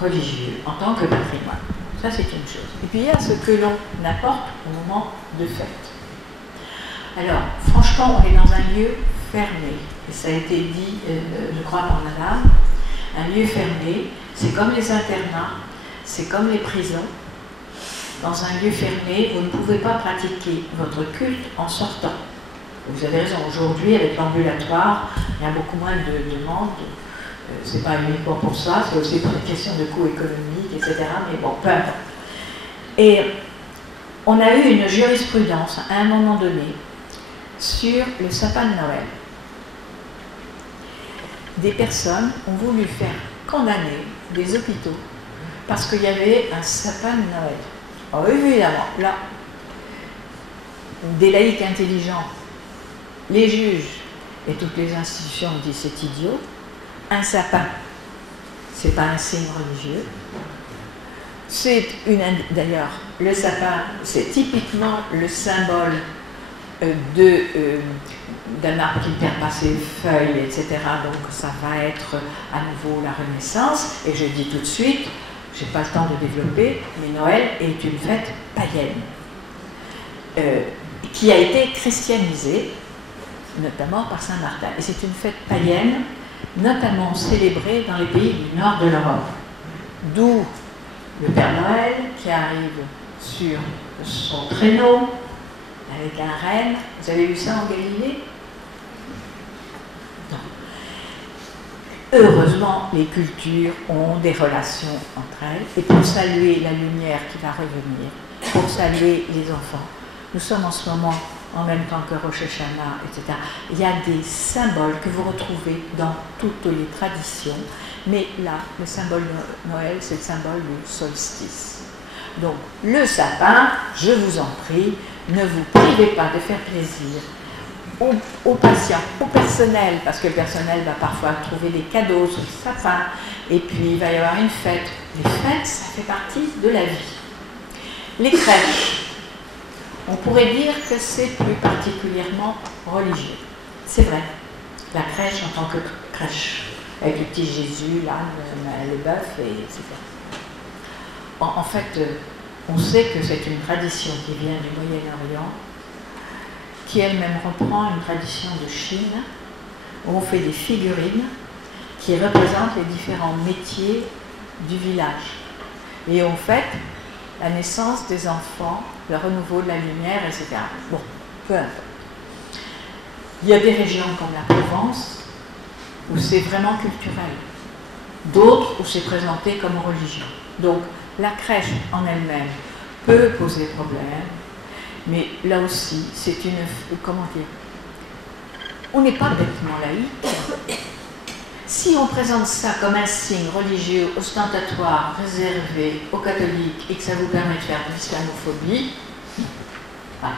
religieux en tant que patrimoine. Ça, c'est une chose. Et puis il y a ce que l'on apporte au moment de fête. Alors, franchement, on est dans un lieu fermé, et ça a été dit, je crois, par madame. Un lieu fermé, c'est comme les internats, c'est comme les prisons. Dans un lieu fermé, vous ne pouvez pas pratiquer votre culte en sortant. Vous avez raison, aujourd'hui, avec l'ambulatoire, il y a beaucoup moins de demandes. C'est pas uniquement pour ça, c'est aussi pour une question de coûts économiques, etc. Mais bon, peu importe. Et on a eu une jurisprudence à un moment donné sur le sapin de Noël. Des personnes ont voulu faire condamner des hôpitaux parce qu'il y avait un sapin de Noël. Alors évidemment, là, des laïcs intelligents, les juges et toutes les institutions ont dit c'est idiot. Un sapin, c'est pas un signe religieux. D'ailleurs, le sapin, c'est typiquement le symbole d'un arbre qui ne perd pas ses feuilles, etc. Donc ça va être à nouveau la Renaissance. Et je dis tout de suite, je n'ai pas le temps de développer, mais Noël est une fête païenne qui a été christianisée, notamment par Saint Martin. Et c'est une fête païenne, notamment célébrée dans les pays du nord de l'Europe. D'où le Père Noël qui arrive sur son traîneau avec un renne. Vous avez vu ça en Galilée? Non. Heureusement, les cultures ont des relations entre elles. Et pour saluer la lumière qui va revenir, pour saluer les enfants, nous sommes en ce moment, en même temps que Rosh Hashanah, etc. Il y a des symboles que vous retrouvez dans toutes les traditions. Mais là, le symbole de Noël, c'est le symbole du solstice. Donc, le sapin, je vous en prie, ne vous privez pas de faire plaisir aux patients, au personnel, parce que le personnel va parfois trouver des cadeaux sur le sapin, et puis il va y avoir une fête. Les fêtes, ça fait partie de la vie. Les crèches, on pourrait dire que c'est plus particulièrement religieux. C'est vrai, la crèche en tant que crèche, avec le petit Jésus, l'âne, le bœuf, etc. En fait, on sait que c'est une tradition qui vient du Moyen-Orient, qui elle-même reprend une tradition de Chine, où on fait des figurines qui représentent les différents métiers du village. Et on fête la naissance des enfants, le renouveau de la lumière, etc. Bon, peu importe. Il y a des régions comme la Provence, où c'est vraiment culturel. D'autres où c'est présenté comme religion. Donc, la crèche en elle-même peut poser problème, mais là aussi, c'est une... Comment dire? On n'est pas bêtement laïque. Si on présente ça comme un signe religieux, ostentatoire, réservé aux catholiques, et que ça vous permet de faire de l'islamophobie, voilà.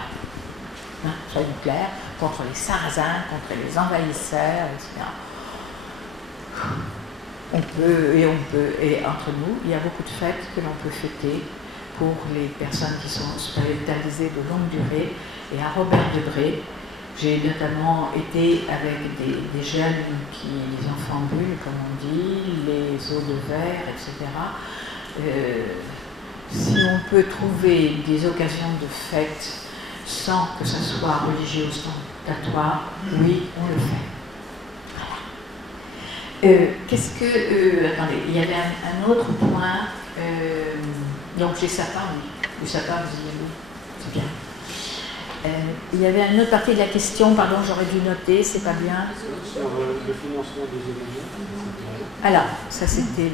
hein, soyons clairs, contre les Sarrasins, contre les envahisseurs, etc. Et entre nous, il y a beaucoup de fêtes que l'on peut fêter pour les personnes qui sont hospitalisées de longue durée. Et à Robert-Debré, j'ai notamment été avec des jeunes les enfants bulles, comme on dit, les os de verre, etc. Si on peut trouver des occasions de fête sans que ça soit religieux ou ostentatoire, oui, on le fait. Attendez, il y avait un autre point. Donc les sapins, oui. Les sapins, vous y allez, c'est bien. Il y avait une autre partie de la question, pardon, j'aurais dû noter, c'est pas bien. Sur le financement des événements. Alors, ça c'était,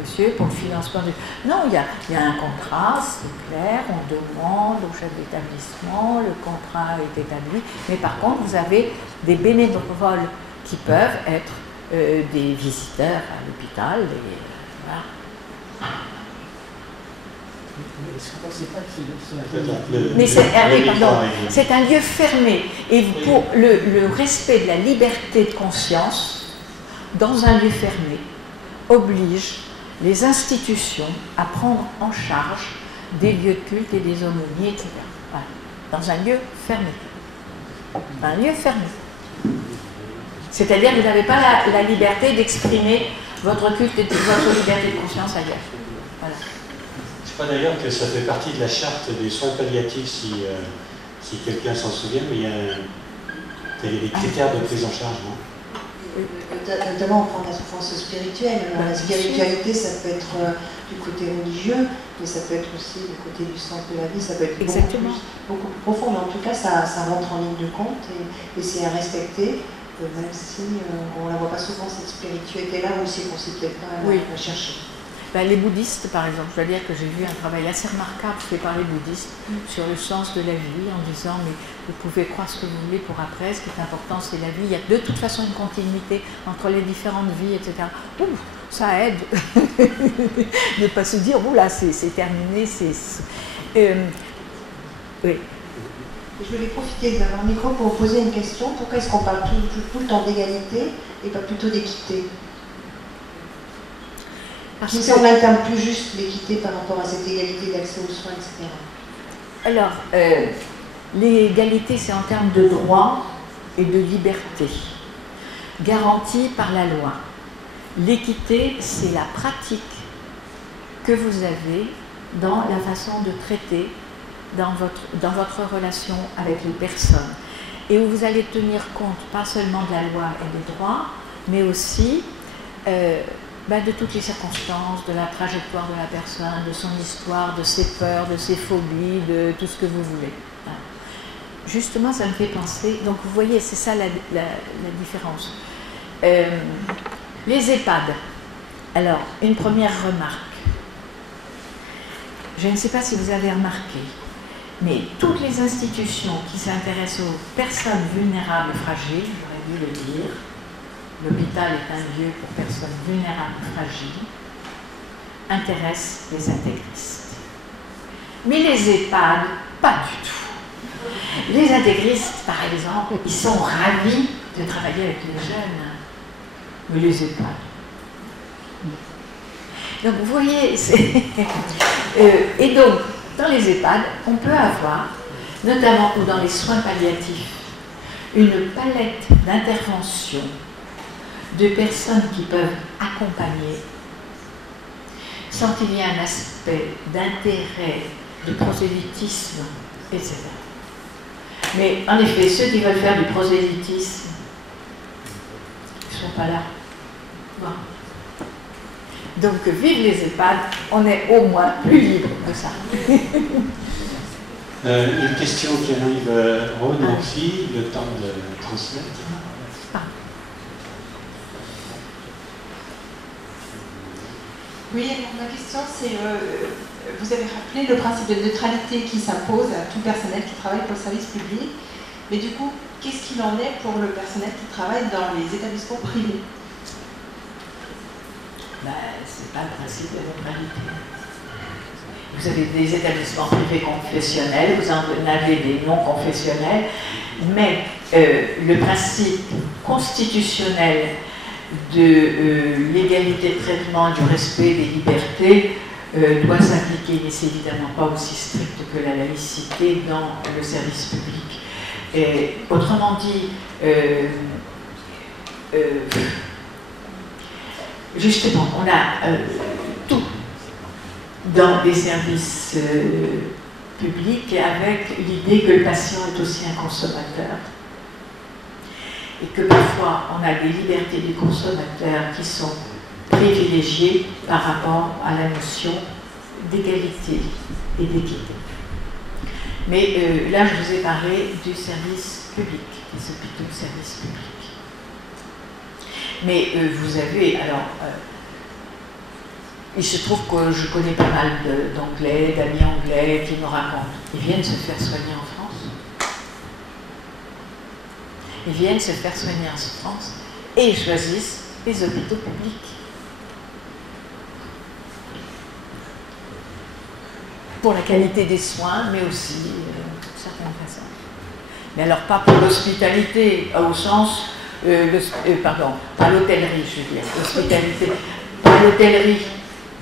monsieur, pour le financement du... Non, il y a un contrat, c'est clair, on demande au chef d'établissement, le contrat est établi, mais par contre, vous avez des bénévoles qui peuvent être des visiteurs à l'hôpital, voilà. Mais c'est un lieu fermé. Et pour le respect de la liberté de conscience, dans un lieu fermé, oblige les institutions à prendre en charge des lieux de culte et des aumôniers, etc. Voilà. Dans un lieu fermé. Un lieu fermé. C'est-à-dire que vous n'avez pas la liberté d'exprimer votre culte et votre liberté de conscience ailleurs. Voilà. Je crois d'ailleurs que ça fait partie de la charte des soins palliatifs, si quelqu'un s'en souvient, mais il y a des critères de prise en charge, non? Notamment, on prend la souffrance spirituelle. Alors, la spiritualité, ça peut être du côté religieux, mais ça peut être aussi du côté du sens de la vie, ça peut être beaucoup plus profond. Mais en tout cas, ça rentre en ligne de compte et c'est à respecter, même si on ne la voit pas souvent, cette spiritualité-là, ou si on ne sait peut-être pas la chercher. Ben, les bouddhistes, par exemple, je dois dire que j'ai vu un travail assez remarquable fait par les bouddhistes sur le sens de la vie, en disant mais vous pouvez croire ce que vous voulez pour après, ce qui est important c'est la vie, il y a de toute façon une continuité entre les différentes vies, etc. Ouh, ça aide de ne pas se dire ouh là c'est terminé, oui. Je voulais profiter d'avoir un micro pour vous poser une question. Pourquoi est-ce qu'on parle tout le temps d'égalité et pas plutôt d'équité? Qui me semble un terme plus juste, l'équité, par rapport à cette égalité d'accès aux soins, etc. Alors, l'égalité, c'est en termes de droit et de liberté, garantie par la loi. L'équité, c'est la pratique que vous avez dans la façon de traiter dans votre relation avec les personnes, et où vous allez tenir compte pas seulement de la loi et des droits, mais aussi de toutes les circonstances, de la trajectoire de la personne, de son histoire, de ses peurs, de ses phobies, de tout ce que vous voulez. Justement, ça me fait penser, donc vous voyez, c'est ça la différence. Les EHPAD. Alors, une première remarque. Je ne sais pas si vous avez remarqué, mais toutes les institutions qui s'intéressent aux personnes vulnérables et fragiles, j'aurais dû le dire, l'hôpital est un lieu pour personnes vulnérables et fragiles, intéressent les intégristes. Mais les EHPAD, pas du tout. Les intégristes, par exemple, ils sont ravis de travailler avec les jeunes. Mais les EHPAD. Donc vous voyez, et donc dans les EHPAD, on peut avoir, notamment ou dans les soins palliatifs, une palette d'interventions de personnes qui peuvent accompagner sans qu'il y ait un aspect d'intérêt, de prosélytisme, etc. Mais en effet, ceux qui veulent faire du prosélytisme ne sont pas là. Bon. Donc, vive les EHPAD, on est au moins plus libre que ça. Une question qui arrive, Rhône, Amphi, le temps de transmettre. Oui, alors ma question c'est, vous avez rappelé le principe de neutralité qui s'impose à tout personnel qui travaille pour le service public, mais du coup, qu'est-ce qu'il en est pour le personnel qui travaille dans les établissements privés? C'est pas le principe de neutralité. vous avez des établissements privés confessionnels, vous en avez des non confessionnels, mais le principe constitutionnel de l'égalité de traitement, du respect des libertés doit s'appliquer, mais c'est évidemment pas aussi strict que la laïcité dans le service public. Et, autrement dit, justement, on a tout dans des services publics avec l'idée que le patient est aussi un consommateur et que parfois on a des libertés du consommateur qui sont privilégiées par rapport à la notion d'égalité et d'équité. Mais là, je vous ai parlé du service public, des hôpitaux de service public. Mais vous avez, alors, il se trouve que je connais pas mal d'anglais, d'amis anglais qui me racontent. Ils viennent se faire soigner en France. Ils viennent se faire soigner en France et ils choisissent les hôpitaux publics. Pour la qualité des soins, mais aussi de certaines façons. Mais alors pas pour l'hospitalité, au sens, pardon, pas l'hôtellerie, je veux dire, l'hospitalité, pas l'hôtellerie,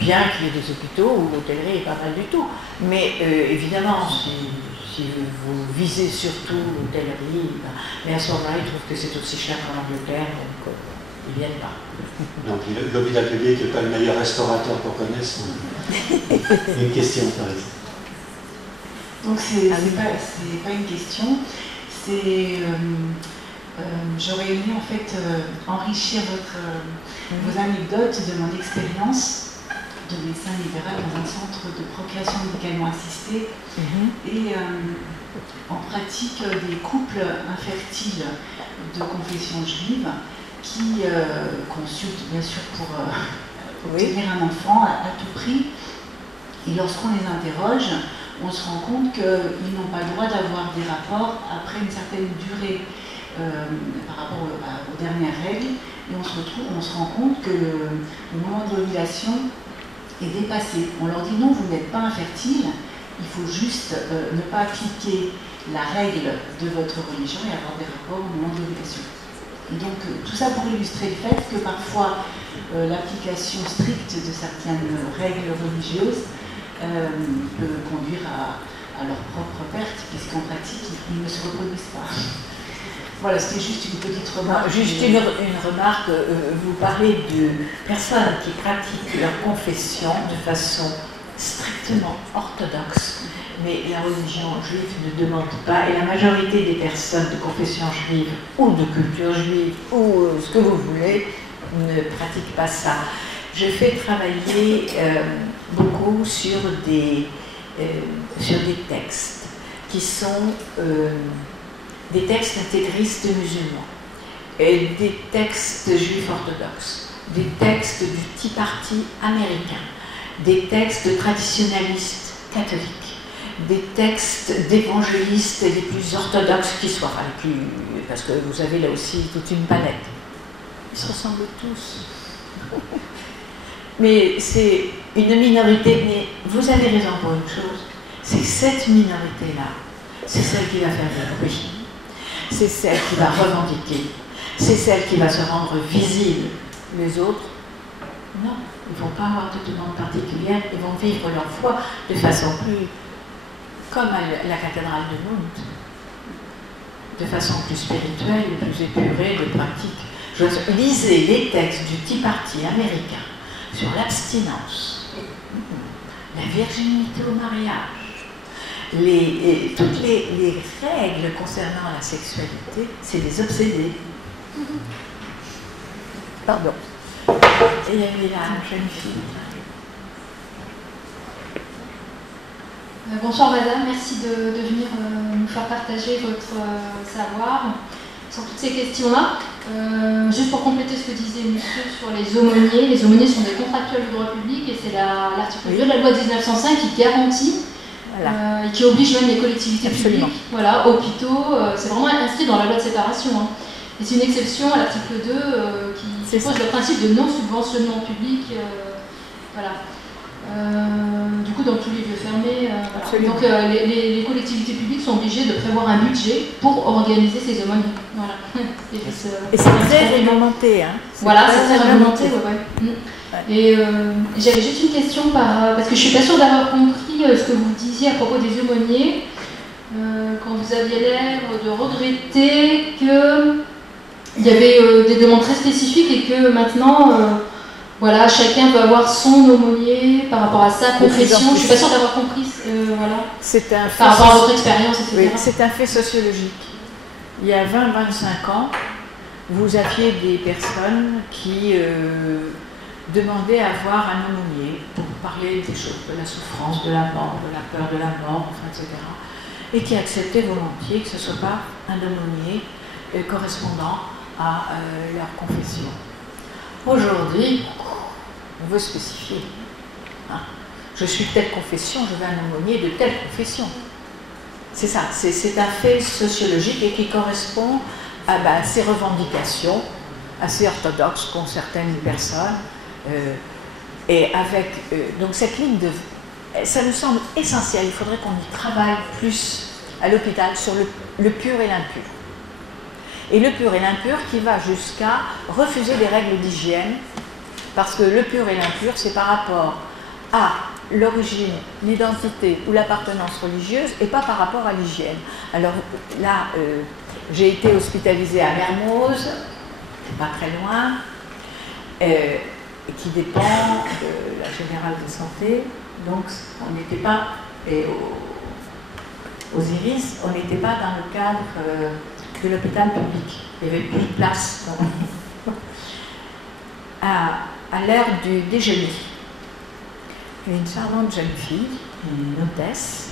bien qu'il y ait des hôpitaux où l'hôtellerie n'est pas mal du tout. Mais évidemment, si vous visez surtout l'hôtellerie, mais à ce moment-là, ils trouvent que c'est aussi cher qu'en Angleterre, donc ils ne viennent pas. Donc l'hôpital public n'est pas le meilleur restaurateur qu'on connaisse. Une question, par exemple. Donc c'est pas une question, c'est j'aurais aimé en fait enrichir vos anecdotes de mon expérience de médecin libéral dans un centre de procréation médicalement assistée et en pratique des couples infertiles de confession juive qui consultent bien sûr pour obtenir un enfant à tout prix. Et lorsqu'on les interroge, on se rend compte qu'ils n'ont pas le droit d'avoir des rapports après une certaine durée par rapport aux dernières règles. Et on se rend compte que le moment de l'ovulation est dépassé. On leur dit non, vous n'êtes pas infertile, il faut juste ne pas appliquer la règle de votre religion et avoir des rapports au moment de l'ovulation. Et donc tout ça pour illustrer le fait que parfois l'application stricte de certaines règles religieuses peut conduire à leur propre perte, puisqu'en pratique, ils ne se reproduisent pas. Voilà, c'était juste une petite remarque. Juste une remarque, vous parlez de personnes qui pratiquent leur confession de façon strictement orthodoxe, mais la religion juive ne demande pas, et la majorité des personnes de confession juive ou de culture juive ou ce que vous voulez ne pratiquent pas ça. Je fais travailler beaucoup sur des textes qui sont des textes intégristes musulmans, et des textes juifs orthodoxes, des textes du Tea Party américain, des textes traditionnalistes catholiques, des textes d'évangélistes les plus orthodoxes qui soient, parce que vous avez là aussi toute une palette. Ils se ressemblent tous. Mais c'est une minorité, mais vous avez raison pour une chose, c'est cette minorité-là, c'est celle qui va faire du bruit, c'est celle qui va revendiquer, c'est celle qui va se rendre visible. Les autres, non, ils ne vont pas avoir de demande particulière, ils vont vivre leur foi de façon plus, comme à la cathédrale de Nantes, de façon plus spirituelle, plus épurée, de pratique. Lisez les textes du Tea Party américain sur l'abstinence, la virginité au mariage, toutes les règles concernant la sexualité, c'est des obsédés. Pardon. Et il y avait la jeune fille. Bonsoir madame, merci de venir nous faire partager votre savoir sur toutes ces questions-là. Juste pour compléter ce que disait monsieur sur les aumôniers sont des contractuels du droit public et c'est l'article 2 de la loi 1905 qui garantit et qui oblige même les collectivités publiques, voilà, hôpitaux, c'est vraiment inscrit dans la loi de séparation. Hein. Et c'est une exception à l'article 2 qui pose le principe de non-subventionnement public. Voilà. Du coup, dans tous les lieux fermés, voilà. Donc les collectivités publiques sont obligées de prévoir un budget pour organiser ces aumôneries. Voilà. Et c'est très réglementé. Hein. Voilà, c'est très réglementé. Ouais. Et j'avais juste une question, parce que je suis pas sûre d'avoir compris ce que vous disiez à propos des aumôniers, quand vous aviez l'air de regretter qu'il y avait des demandes très spécifiques et que maintenant... voilà, chacun peut avoir son aumônier par rapport à sa confession. Je ne suis pas sûre d'avoir compris voilà. Par rapport à votre expérience, etc. Oui, c'est un fait sociologique. Il y a 20-25 ans, vous aviez des personnes qui demandaient à avoir un aumônier pour parler des choses, de la souffrance, de la mort, de la peur de la mort, enfin, etc. Et qui acceptaient volontiers que ce ne soit pas un aumônier correspondant à leur confession. Aujourd'hui, on veut spécifier. Hein. Je suis de telle confession, je veux un aumônier de telle confession. C'est ça, c'est un fait sociologique et qui correspond à ces revendications assez orthodoxes qu'ont certaines personnes. Et avec donc cette ligne de... Ça nous semble essentiel, il faudrait qu'on y travaille plus à l'hôpital sur le pur et l'impur. Et le pur et l'impur qui va jusqu'à refuser des règles d'hygiène, parce que le pur et l'impur, c'est par rapport à l'origine, l'identité ou l'appartenance religieuse et pas par rapport à l'hygiène. Alors là, j'ai été hospitalisée à Mermoz, pas très loin, qui dépend de la Générale de Santé, donc on n'était pas, et aux Iris, on n'était pas dans le cadre de l'hôpital public. Il n'y avait plus de place. À l'heure du déjeuner, il y avait une charmante jeune fille, une hôtesse,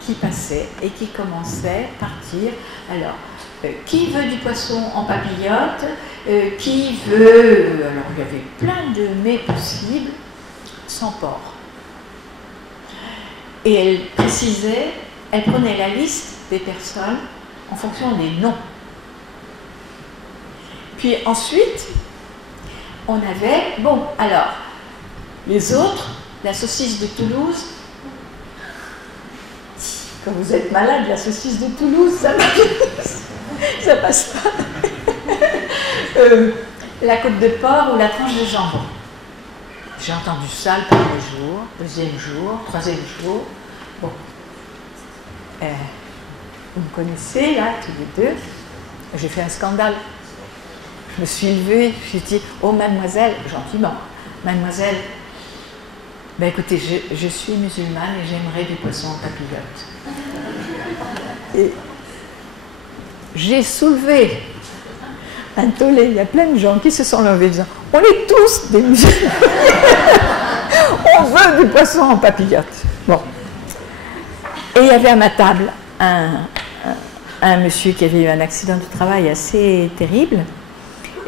qui passait et qui commençait à partir. Alors, qui veut du poisson en papillote? Qui veut... Alors, il y avait plein de mets possibles, sans porc. Et elle précisait, elle prenait la liste des personnes en fonction des noms. Puis ensuite, on avait, bon, alors, les autres, la saucisse de Toulouse. Quand vous êtes malade, la saucisse de Toulouse, ça passe pas. La côte de porc ou la tranche de jambon. J'ai entendu ça le premier jour, deuxième jour, troisième jour. Bon. Vous me connaissez, là, tous les deux. J'ai fait un scandale. Je me suis levée, j'ai dit, oh mademoiselle, gentiment, mademoiselle, ben écoutez, je suis musulmane et j'aimerais du poisson en papillote. Et j'ai soulevé un tollé, il y a plein de gens qui se sont levés en disant, on est tous des musulmans, on veut du poisson en papillote. Bon. Et il y avait à ma table un monsieur qui avait eu un accident du travail assez terrible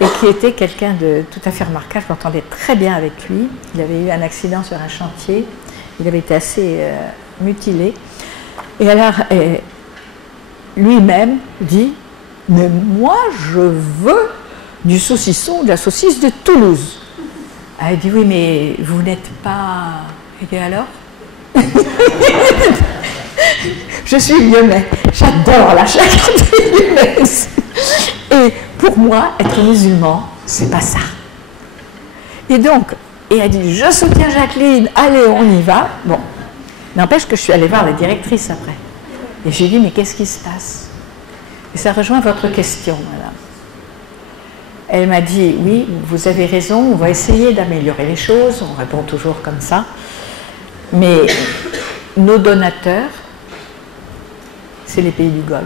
et qui était quelqu'un de tout à fait remarquable. Je m'entendais très bien avec lui. Il avait eu un accident sur un chantier. Il avait été assez mutilé. Et alors, lui-même dit, mais moi, je veux du saucisson, de la saucisse de Toulouse. Elle dit, oui, mais vous n'êtes pas... Et alors je suis lyonnais, j'adore la charcuterie lyonnaise. Et pour moi, être musulman, c'est pas ça. Et donc, et elle dit, je soutiens Jacqueline, allez, on y va. Bon, n'empêche que je suis allée voir la directrice après. Et j'ai dit, mais qu'est-ce qui se passe? Et ça rejoint votre question, madame. Elle m'a dit, oui, vous avez raison, on va essayer d'améliorer les choses, on répond toujours comme ça. Mais nos donateurs, c'est les pays du Golfe.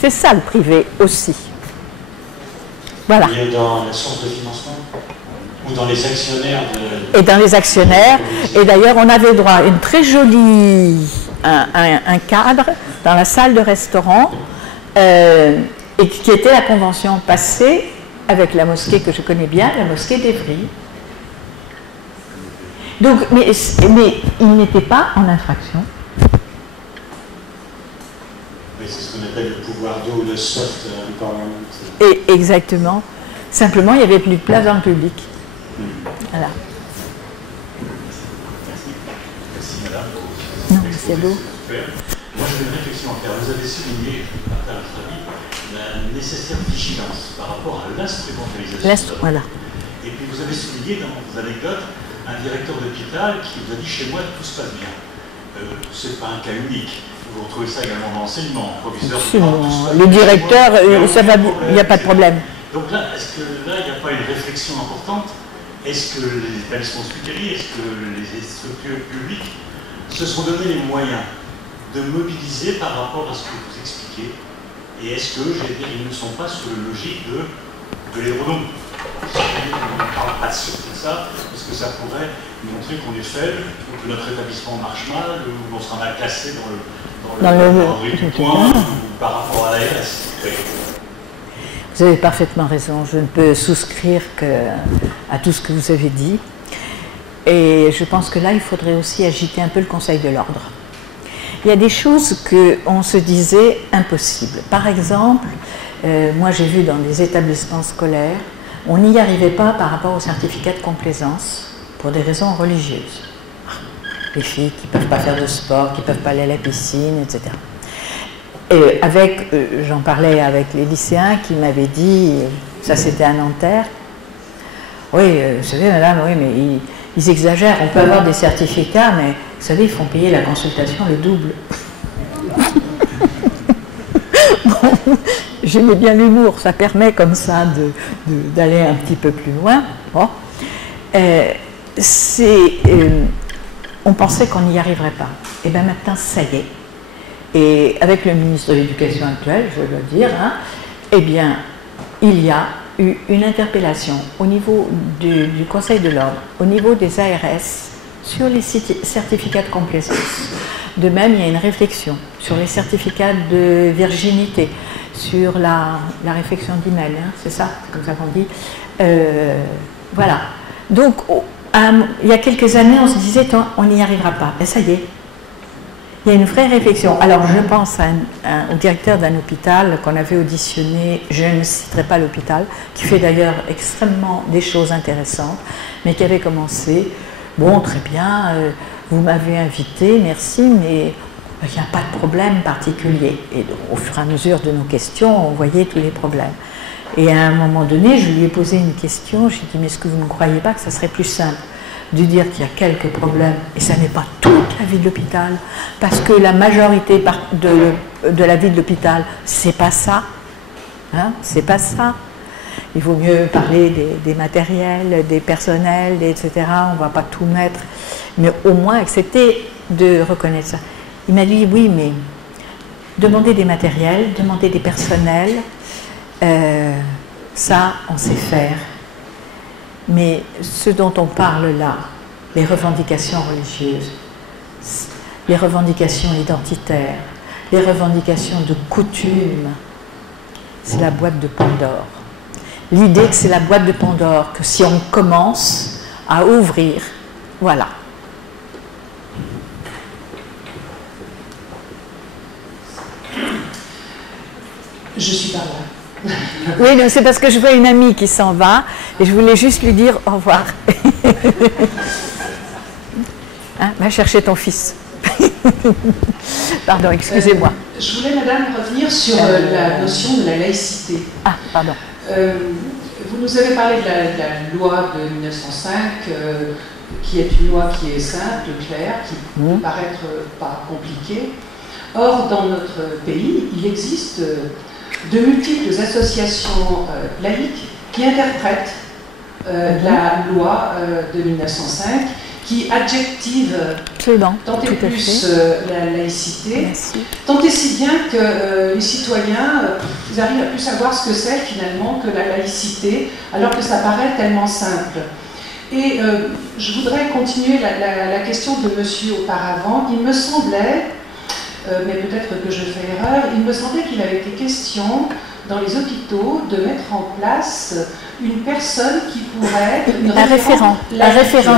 C'est ça le privé aussi. Voilà. Et dans la source de financement? Ou dans les actionnaires de... Et dans les actionnaires. Et d'ailleurs, on avait droit à une très jolie... un cadre dans la salle de restaurant et qui était la convention passée avec la mosquée que je connais bien, la mosquée d'Evry. Donc, mais il n'était pas en infraction. Oui, c'est ce qu'on appelle le pouvoir d'eau, le soft empowerment. Et exactement. Simplement, il n'y avait plus de place dans le public. Voilà. Merci madame. Non, c'est beau. Moi j'ai une réflexion à faire. Vous avez souligné, je partage votre avis, la nécessaire vigilance par rapport à l'instrumentalisation. Voilà. Et puis vous avez souligné dans vos anecdotes un directeur d'hôpital qui vous a dit chez moi tout se passe bien. C'est pas un cas unique. Vous retrouvez ça également dans l'enseignement, professeur. Le directeur, ça va, il n'y a pas de problème. Donc là, est-ce que là, il n'y a pas une réflexion importante? Est-ce que les établissements hospitaliers, est-ce que les structures publiques se sont donné les moyens de mobiliser par rapport à ce que vous expliquez? Et est-ce que, j'allais dire, ils ne sont pas sur la logique de l'érodon? On ne parle pas de ça, parce que ça pourrait montrer qu'on est faible, ou que notre établissement marche mal, ou qu'on sera mal classé dans le du point, ou par rapport à l'ARS. Vous avez parfaitement raison, je ne peux souscrire à tout ce que vous avez dit. Et je pense que là, il faudrait aussi agiter un peu le Conseil de l'ordre. Il y a des choses qu'on se disait impossibles. Par exemple, moi j'ai vu dans des établissements scolaires, on n'y arrivait pas par rapport au certificat de complaisance pour des raisons religieuses. Les filles qui ne peuvent pas faire de sport, qui ne peuvent pas aller à la piscine, etc. Et j'en parlais avec les lycéens qui m'avaient dit, ça c'était à Nanterre, oui, vous savez madame, oui, mais ils exagèrent, on peut avoir des certificats, mais vous savez, ils font payer la consultation le double. Bon, j'aimais bien l'humour, ça permet comme ça d'aller un petit peu plus loin. Bon. On pensait qu'on n'y arriverait pas. Et bien maintenant, ça y est. Et avec le ministre de l'Éducation actuel, je dois dire, hein, eh bien, il y a eu une interpellation au niveau du Conseil de l'ordre, au niveau des ARS, sur les certificats de complaisance. De même, il y a une réflexion sur les certificats de virginité, sur la réflexion d'email, hein, c'est ça, comme ça qu'on dit. Voilà. Donc, il y a quelques années, on se disait, on n'y arrivera pas. Et ça y est. Il y a une vraie réflexion. Alors, je pense au directeur d'un hôpital qu'on avait auditionné, je ne citerai pas l'hôpital, qui fait d'ailleurs extrêmement des choses intéressantes, mais qui avait commencé, bon, très bien, vous m'avez invité, merci, mais il n'y a pas de problème particulier. Et donc, au fur et à mesure de nos questions, on voyait tous les problèmes. Et à un moment donné, je lui ai posé une question, j'ai dit, mais est-ce que vous ne croyez pas que ça serait plus simple de dire qu'il y a quelques problèmes, et ça n'est pas toute la vie de l'hôpital, parce que la majorité de la vie de l'hôpital, c'est pas ça, hein, c'est pas ça. Il vaut mieux parler des matériels, des personnels, etc. On ne va pas tout mettre, mais au moins accepter de reconnaître ça. Il m'a dit, oui, mais demander des matériels, demander des personnels, ça, on sait faire. Mais ce dont on parle là, les revendications religieuses, les revendications identitaires, les revendications de coutume, c'est la boîte de Pandore. L'idée que c'est la boîte de Pandore, que si on commence à ouvrir, voilà. Je suis par là. Oui, c'est parce que je vois une amie qui s'en va et je voulais juste lui dire au revoir. Hein, va chercher ton fils. Pardon, excusez-moi. Je voulais, madame, revenir sur la notion de la laïcité. Ah, pardon. Vous nous avez parlé de la loi de 1905, qui est une loi qui est simple, claire, qui peut paraître pas compliquée. Or, dans notre pays, il existe de multiples associations laïques qui interprètent la loi de 1905, qui adjective tant et plus la laïcité, tant et si bien que les citoyens ils arrivent à plus savoir ce que c'est finalement que la laïcité, alors que ça paraît tellement simple. Et je voudrais continuer la question de monsieur auparavant. Il me semblait, mais peut-être que je fais erreur, il me semblait qu'il avait été question dans les hôpitaux de mettre en place une personne qui pourrait être une référent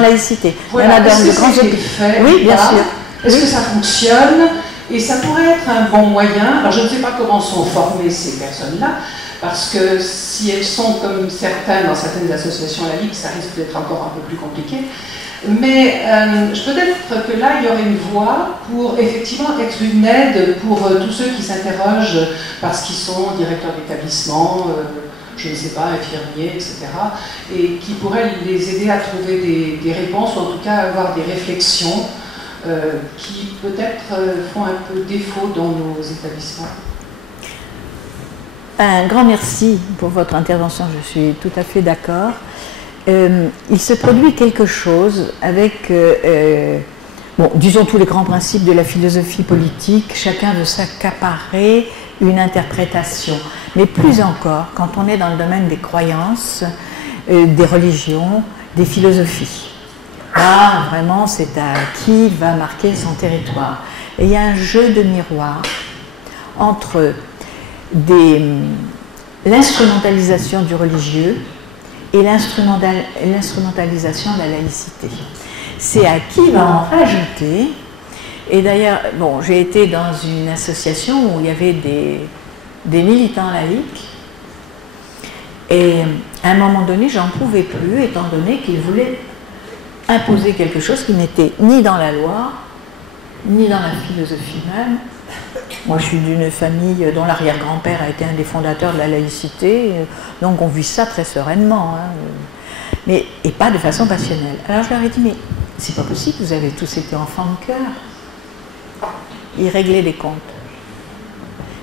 laïcité. Voilà, est-ce que c'est fait? Oui, bien sûr. Est-ce que ça fonctionne? Et ça pourrait être un bon moyen, alors je ne sais pas comment sont formées ces personnes-là, Parce que si elles sont comme certaines, dans certaines associations à la Ligue, ça risque d'être encore un peu plus compliqué. Mais peut-être que là, il y aurait une voie pour effectivement être une aide pour tous ceux qui s'interrogent parce qu'ils sont directeurs d'établissement, je ne sais pas, infirmiers, etc. Et qui pourraient les aider à trouver des réponses, ou en tout cas à avoir des réflexions qui peut-être font un peu défaut dans nos établissements. Un grand merci pour votre intervention, je suis tout à fait d'accord. Il se produit quelque chose avec, bon, disons tous les grands principes de la philosophie politique, chacun veut s'accaparer une interprétation, mais plus encore quand on est dans le domaine des croyances, des religions, des philosophies. Là, vraiment, c'est à qui va marquer son territoire. Et il y a un jeu de miroir entre l'instrumentalisation du religieux et l'instrumentalisation de la laïcité. C'est à qui va en rajouter. Et d'ailleurs, bon, j'ai été dans une association où il y avait des militants laïcs, et à un moment donné, j'en pouvais plus, étant donné qu'ils voulaient imposer quelque chose qui n'était ni dans la loi, ni dans la philosophie même. Moi, je suis d'une famille dont l'arrière-grand-père a été un des fondateurs de la laïcité, donc on vit ça très sereinement, hein, et pas de façon passionnelle. Alors je leur ai dit, mais c'est pas possible, vous avez tous été enfants de cœur. Ils réglaient des comptes.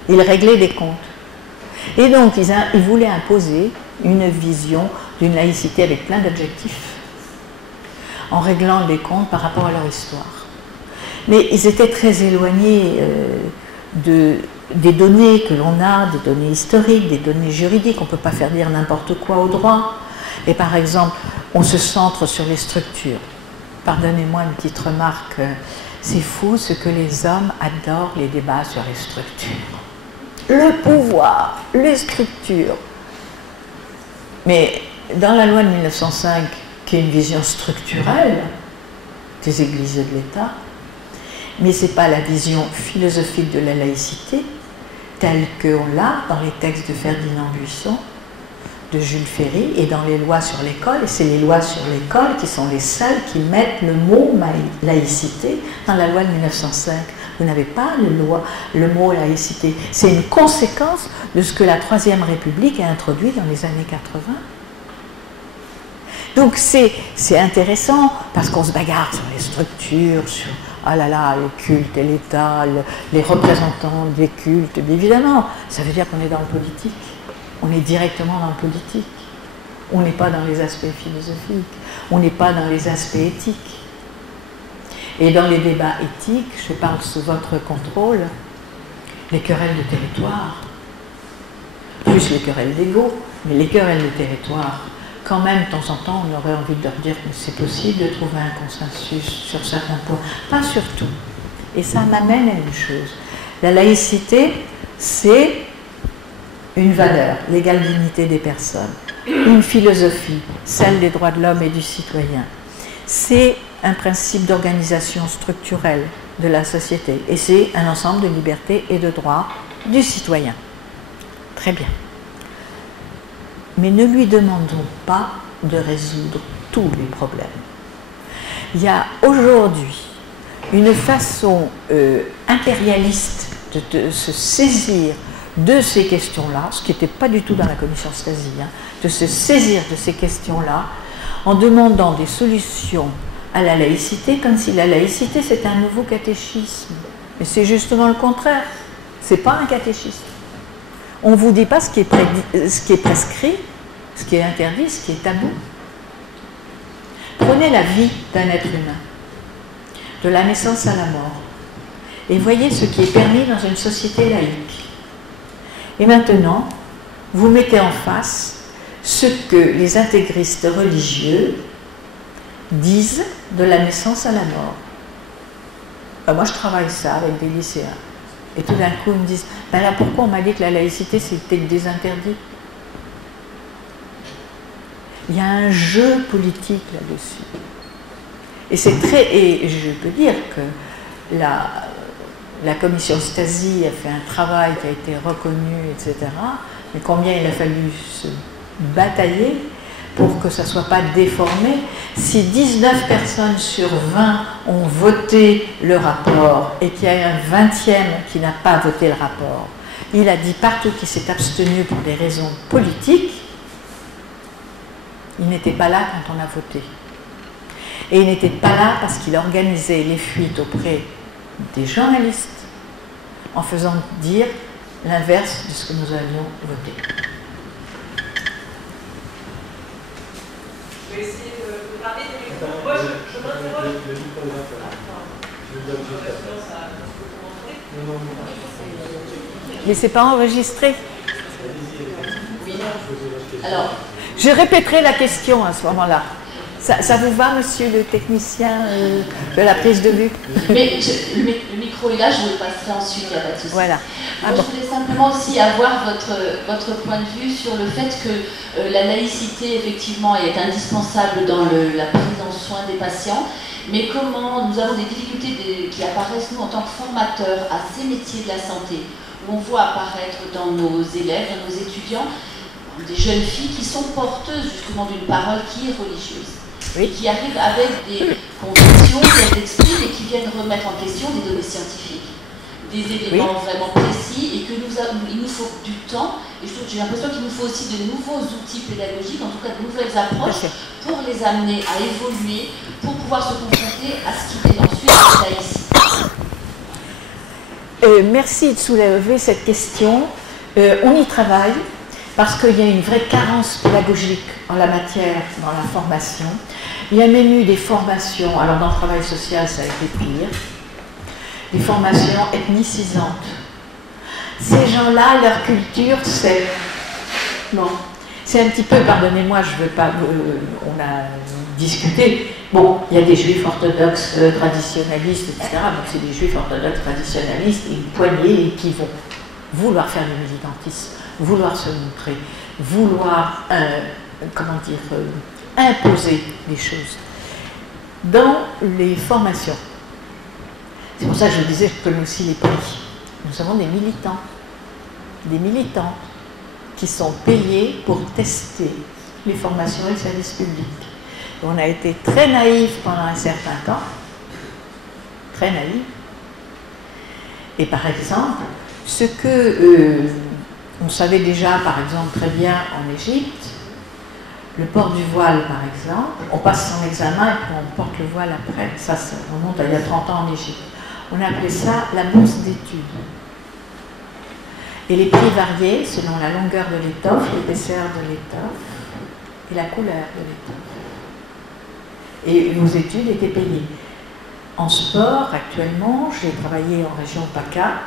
Ils réglaient des comptes. Et donc, ils voulaient imposer une vision d'une laïcité avec plein d'objectifs, en réglant des comptes par rapport à leur histoire. Mais ils étaient très éloignés des données que l'on a, des données historiques, des données juridiques. On ne peut pas faire dire n'importe quoi au droit. Et par exemple, on se centre sur les structures. Pardonnez-moi une petite remarque, c'est fou ce que les hommes adorent, les débats sur les structures. Le pouvoir, les structures. Mais dans la loi de 1905, qui est une vision structurelle des églises et de l'État, mais ce n'est pas la vision philosophique de la laïcité telle qu'on l'a dans les textes de Ferdinand Buisson, de Jules Ferry et dans les lois sur l'école. Et c'est les lois sur l'école qui sont les seules qui mettent le mot laïcité dans la loi de 1905. Vous n'avez pas le mot laïcité. C'est une conséquence de ce que la Troisième République a introduit dans les années 80. Donc c'est intéressant parce qu'on se bagarre sur les structures, sur ah là là, le culte et l'État, les représentants des cultes. Évidemment, ça veut dire qu'on est dans le politique. On est directement dans le politique. On n'est pas dans les aspects philosophiques. On n'est pas dans les aspects éthiques. Et dans les débats éthiques, je parle sous votre contrôle, les querelles de territoire, plus les querelles d'ego, mais les querelles de territoire, quand même, de temps en temps, on aurait envie de leur dire que c'est possible de trouver un consensus sur certains points, pas sur tout. Et ça m'amène à une chose. La laïcité, c'est une valeur, l'égale dignité des personnes, une philosophie, celle des droits de l'homme et du citoyen. C'est un principe d'organisation structurelle de la société et c'est un ensemble de libertés et de droits du citoyen. Très bien. Mais ne lui demandons pas de résoudre tous les problèmes. Il y a aujourd'hui une façon impérialiste de se saisir de ces questions-là, ce qui n'était pas du tout dans la commission Stasi, hein, de se saisir de ces questions-là en demandant des solutions à la laïcité comme si la laïcité c'était un nouveau catéchisme. Mais c'est justement le contraire. Ce n'est pas un catéchisme. On ne vous dit pas ce qui est prescrit, ce qui est interdit, ce qui est tabou. Prenez la vie d'un être humain, de la naissance à la mort, et voyez ce qui est permis dans une société laïque. Et maintenant, vous mettez en face ce que les intégristes religieux disent de la naissance à la mort. Ben moi, je travaille ça avec des lycéens. Et tout d'un coup, ils me disent, ben là, pourquoi on m'a dit que la laïcité, c'était des interdits? Il y a un jeu politique là-dessus. Et c'est très... Et je peux dire que la commission Stasi a fait un travail qui a été reconnu, etc., mais combien il a fallu se batailler pour que ça ne soit pas déformé. Si 19 personnes sur 20 ont voté le rapport et qu'il y a un 20e qui n'a pas voté le rapport, il a dit partout qu'il s'est abstenu pour des raisons politiques, il n'était pas là quand on a voté. Et il n'était pas là parce qu'il organisait les fuites auprès des journalistes en faisant dire l'inverse de ce que nous avions voté. Je vais essayer de parler de micro. Moi, je m'interroge. Mais c'est pas enregistré. Oui. Alors. Je répéterai la question à ce moment-là. Ça vous va, monsieur le technicien de la prise de vue? Mais le micro est là, je vous le passerai ensuite, il n'y a pas de souci. Voilà. Moi, je voulais simplement aussi avoir votre point de vue sur le fait que la laïcité, effectivement, est indispensable dans la prise en soin des patients, mais comment nous avons des difficultés qui apparaissent, nous, en tant que formateurs à ces métiers de la santé, où on voit apparaître dans nos élèves, dans nos étudiants, des jeunes filles qui sont porteuses justement d'une parole qui est religieuse. Oui. Et qui arrivent avec des convictions qu'elles expriment et qui viennent remettre en question des données scientifiques, des éléments vraiment précis, et que il nous faut du temps, et j'ai l'impression qu'il nous faut aussi de nouveaux outils pédagogiques, en tout cas de nouvelles approches, pour les amener à évoluer, pour pouvoir se confronter à ce qui est ensuite la laïcité. Merci de soulever cette question. On y travaille. Parce qu'il y a une vraie carence pédagogique en la matière, dans la formation. Il y a même eu des formations, alors dans le travail social ça a été pire, des formations ethnicisantes. Ces gens-là, leur culture, c'est... Bon, c'est un petit peu, pardonnez-moi, je ne veux pas... on a discuté. Bon, il y a des juifs orthodoxes traditionnalistes, etc. Donc c'est des juifs orthodoxes traditionnalistes, et une poignée qui vont vouloir faire du militantisme, vouloir se montrer, vouloir, imposer les choses. Dans les formations, c'est pour ça que je disais, je connais aussi les prix. Nous avons des militants qui sont payés pour tester les formations et le service public. On a été très naïfs pendant un certain temps, très naïfs. Et par exemple, ce que on savait déjà, par exemple, très bien en Égypte, le port du voile, par exemple, on passe son examen et puis on porte le voile après. Ça remonte à il y a 30 ans en Égypte. On appelait ça la bourse d'études. Et les prix variaient selon la longueur de l'étoffe, l'épaisseur de l'étoffe et la couleur de l'étoffe. Et vos études étaient payées. En sport, actuellement, j'ai travaillé en région PACA,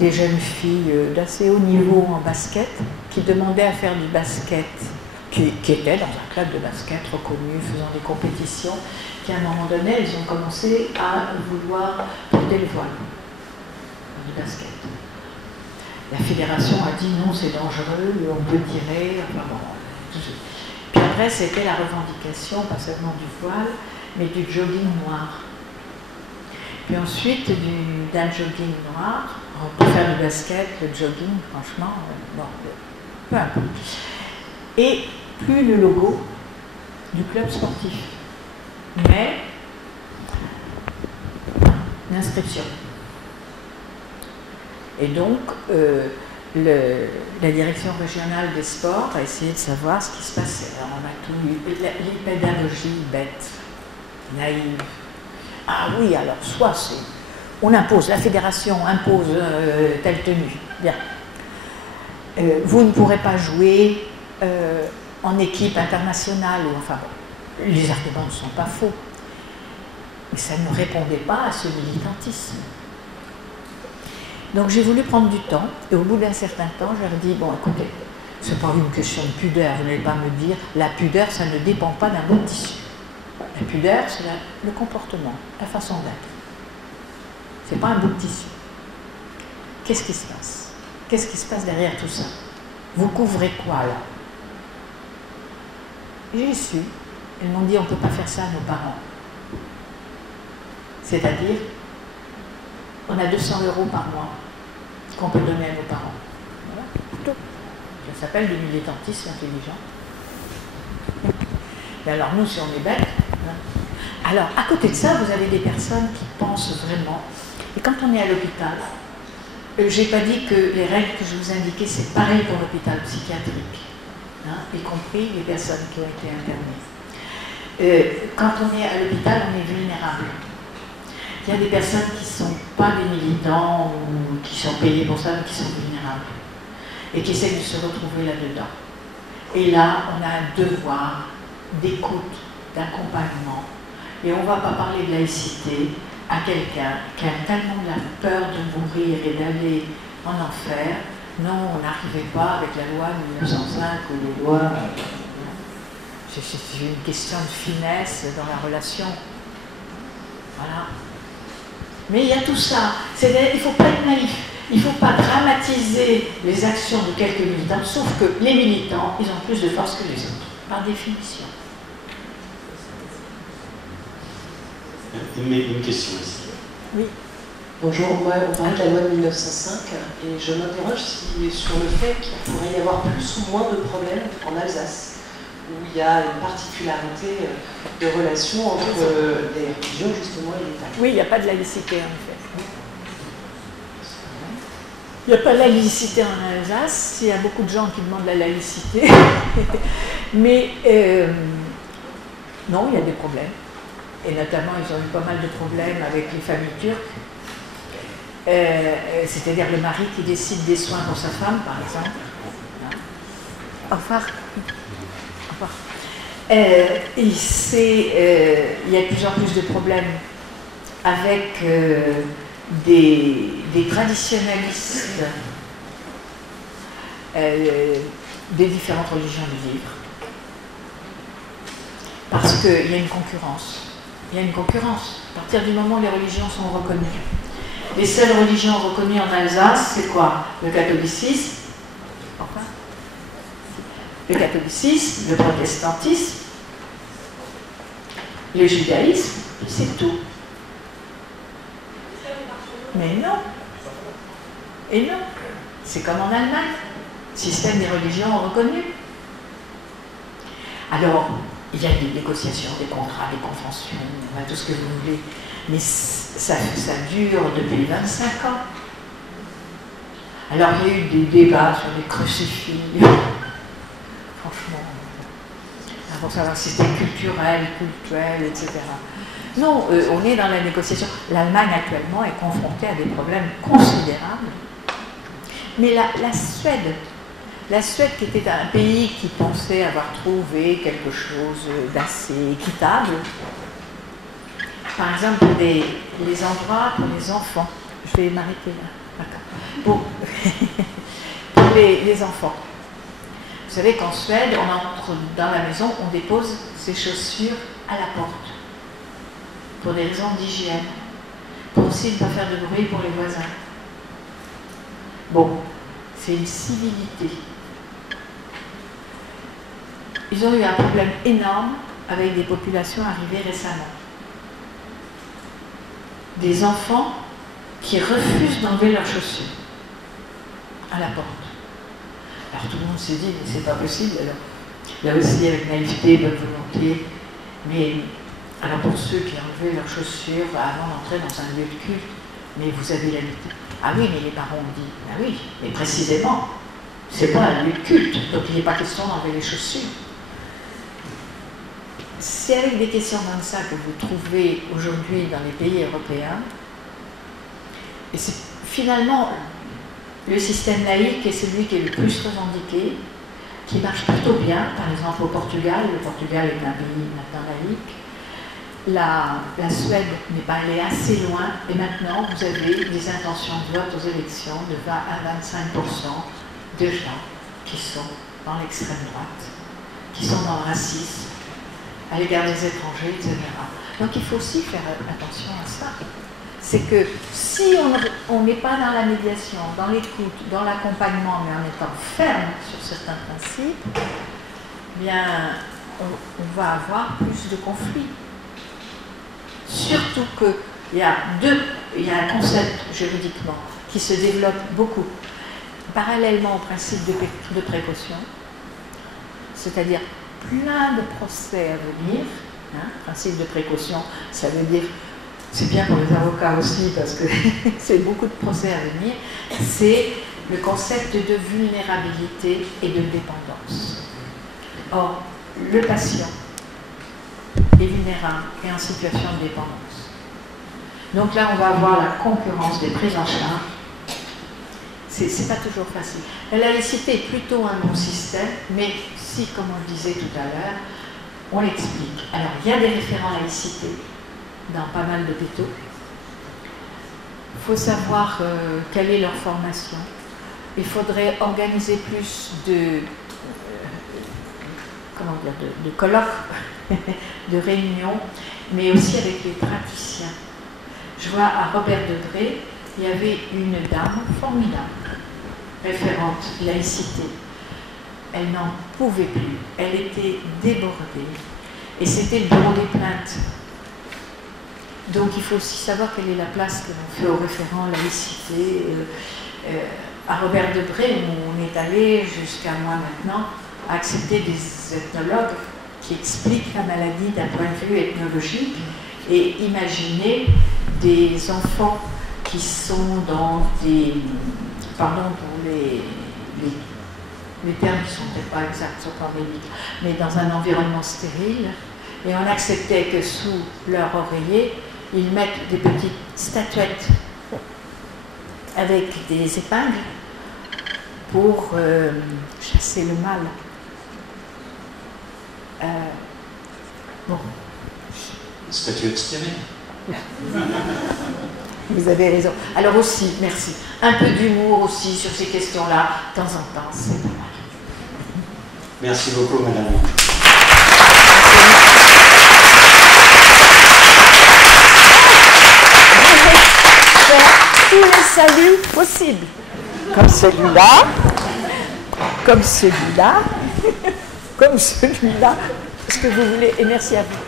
des jeunes filles d'assez haut niveau en basket qui demandaient à faire du basket, qui étaient dans un club de basket reconnu, faisant des compétitions, qui à un moment donné, elles ont commencé à vouloir porter le voile du basket. La fédération a dit non, c'est dangereux, on peut tirer, enfin bon, tout ça. Puis après, c'était la revendication, pas seulement du voile, mais du jogging noir. Puis ensuite, d'un jogging noir, pour faire du basket, le jogging, franchement, bon, peu importe. Et plus le logo du club sportif, mais l'inscription. Et donc, la direction régionale des sports a essayé de savoir ce qui se passait. Alors, on a tout eu, les pédagogies bêtes, naïves. Ah oui, alors, soit c'est... On impose, la fédération impose telle tenue. Bien. Vous ne pourrez pas jouer en équipe internationale, ou enfin bon, les arguments ne sont pas faux. Mais ça ne répondait pas à ce militantisme. Donc j'ai voulu prendre du temps, et au bout d'un certain temps, je leur ai dit, bon écoutez, c'est pas une question de pudeur, vous n'allez pas me dire, la pudeur, ça ne dépend pas d'un bout de tissu. La pudeur, c'est le comportement, la façon d'être. C'est pas un bout de tissu. Qu'est-ce qui se passe? Qu'est-ce qui se passe derrière tout ça? Vous couvrez quoi là? J'y suis. Ils m'ont dit, on ne peut pas faire ça à nos parents. C'est-à-dire, on a 200 € par mois qu'on peut donner à nos parents. Voilà, tout. Ça s'appelle du militantisme intelligent. Et alors nous, si on est bête, hein. Alors à côté de ça, vous avez des personnes qui pensent vraiment. Et quand on est à l'hôpital, j'ai pas dit que les règles que je vous indiquais, c'est pareil pour l'hôpital psychiatrique, hein, y compris les personnes qui ont été internées. Quand on est à l'hôpital, on est vulnérable. Il y a des personnes qui ne sont pas des militants ou qui sont payés pour ça, mais qui sont vulnérables et qui essaient de se retrouver là-dedans. Et là, on a un devoir d'écoute, d'accompagnement. Et on ne va pas parler de laïcité à quelqu'un qui a tellement de la peur de mourir et d'aller en enfer. Non, on n'arrivait pas avec la loi de 1905 ou les lois. C'est une question de finesse dans la relation. Voilà. Mais il y a tout ça. Il ne faut pas être naïf. Il ne faut pas dramatiser les actions de quelques militants, sauf que les militants, ils ont plus de force que les autres, par définition. Une question ici. Oui. Bonjour, moi, on parlait de la loi de 1905 et je m'interroge sur le fait qu'il pourrait y avoir plus ou moins de problèmes en Alsace, où il y a une particularité de relation entre les religions justement et l'État. Oui, il n'y a pas de laïcité en effet. Il n'y a pas de laïcité en Alsace, il y a beaucoup de gens qui demandent la laïcité, mais non, il y a des problèmes. Et notamment, ils ont eu pas mal de problèmes avec les familles turques. C'est-à-dire le mari qui décide des soins pour sa femme, par exemple. Enfin, il y a de plus en plus de problèmes avec des traditionnalistes des différentes religions du livre. Parce qu'il y a une concurrence. Il y a une concurrence. À partir du moment où les religions sont reconnues. Les seules religions reconnues en Alsace, c'est quoi? Le catholicisme, le protestantisme, le judaïsme, c'est tout. Mais non. Et non. C'est comme en Allemagne. Système des religions reconnues. Alors, il y a des négociations, des contrats, des conventions, tout ce que vous voulez. Mais ça dure depuis 25 ans. Alors, il y a eu des débats sur les crucifix. Franchement, pour savoir si c'était culturel, etc. Non, on est dans la négociation. L'Allemagne, actuellement, est confrontée à des problèmes considérables. Mais la Suède, qui était un pays qui pensait avoir trouvé quelque chose d'assez équitable, par exemple, les endroits pour les enfants. Je vais m'arrêter là. D'accord. Pour les enfants. Vous savez qu'en Suède, on entre dans la maison, on dépose ses chaussures à la porte. Pour des raisons d'hygiène. Pour aussi ne pas faire de bruit pour les voisins. Bon, c'est une civilité. Ils ont eu un problème énorme avec des populations arrivées récemment. Des enfants qui refusent d'enlever leurs chaussures à la porte. Alors tout le monde s'est dit, mais c'est pas possible. Alors, là aussi, avec naïveté, bonne volonté, mais alors pour ceux qui enlevaient leurs chaussures avant d'entrer dans un lieu de culte, mais vous avez l'habitude. Ah oui, mais les parents ont dit, ah oui, mais précisément, c'est pas un lieu de culte, donc il n'est pas question d'enlever les chaussures. C'est avec des questions comme ça que vous trouvez aujourd'hui dans les pays européens. Et c'est finalement le système laïque est celui qui est le plus revendiqué, qui marche plutôt bien. Par exemple au Portugal, le Portugal est un pays maintenant laïque. La Suède n'est pas allée assez loin et maintenant vous avez des intentions de vote aux élections de 20 à 25% de gens qui sont dans l'extrême droite, qui sont dans le racisme, à l'égard des étrangers, etc. Donc il faut aussi faire attention à ça. C'est que si on n'est pas dans la médiation, dans l'écoute, dans l'accompagnement, mais en étant ferme sur certains principes, bien, on va avoir plus de conflits. Surtout qu'il y a un concept juridiquement qui se développe beaucoup. parallèlement au principe de précaution, c'est-à-dire plein de procès à venir. Principe de précaution, ça veut dire, c'est bien pour les avocats aussi parce que c'est beaucoup de procès à venir, c'est le concept de vulnérabilité et de dépendance. Or, le patient est vulnérable et en situation de dépendance. Donc là, on va avoir la concurrence des prises en charge. C'est pas toujours facile. La laïcité est plutôt un bon système, mais si, comme on le disait tout à l'heure, on l'explique. Alors, il y a des référents laïcité dans pas mal d'hôpitaux. Il faut savoir quelle est leur formation. Il faudrait organiser plus de colloques, de réunions, mais aussi avec les praticiens. Je vois à Robert Debré, il y avait une dame formidable, référente laïcité. Elle n'en pouvait plus, elle était débordée. Et c'était le bureau des plaintes. Donc il faut aussi savoir quelle est la place que l'on fait aux référents laïcité. À Robert Debré, où on est allé jusqu'à moi maintenant, à accepter des ethnologues qui expliquent la maladie d'un point de vue ethnologique et imaginer des enfants qui sont dans des... Pardon pour les termes qui ne sont peut-être pas exacts sur pandémique, mais dans un environnement stérile, et on acceptait que sous leur oreiller, ils mettent des petites statuettes avec des épingles pour chasser le mal. Bon. Statuettes stériles. Vous avez raison. Alors aussi, merci, un peu d'humour aussi sur ces questions-là, de temps en temps, c'est pas mal. Merci beaucoup, madame. Tous les saluts possibles, comme celui-là, comme celui-là, comme celui-là, ce que vous voulez, et merci à vous.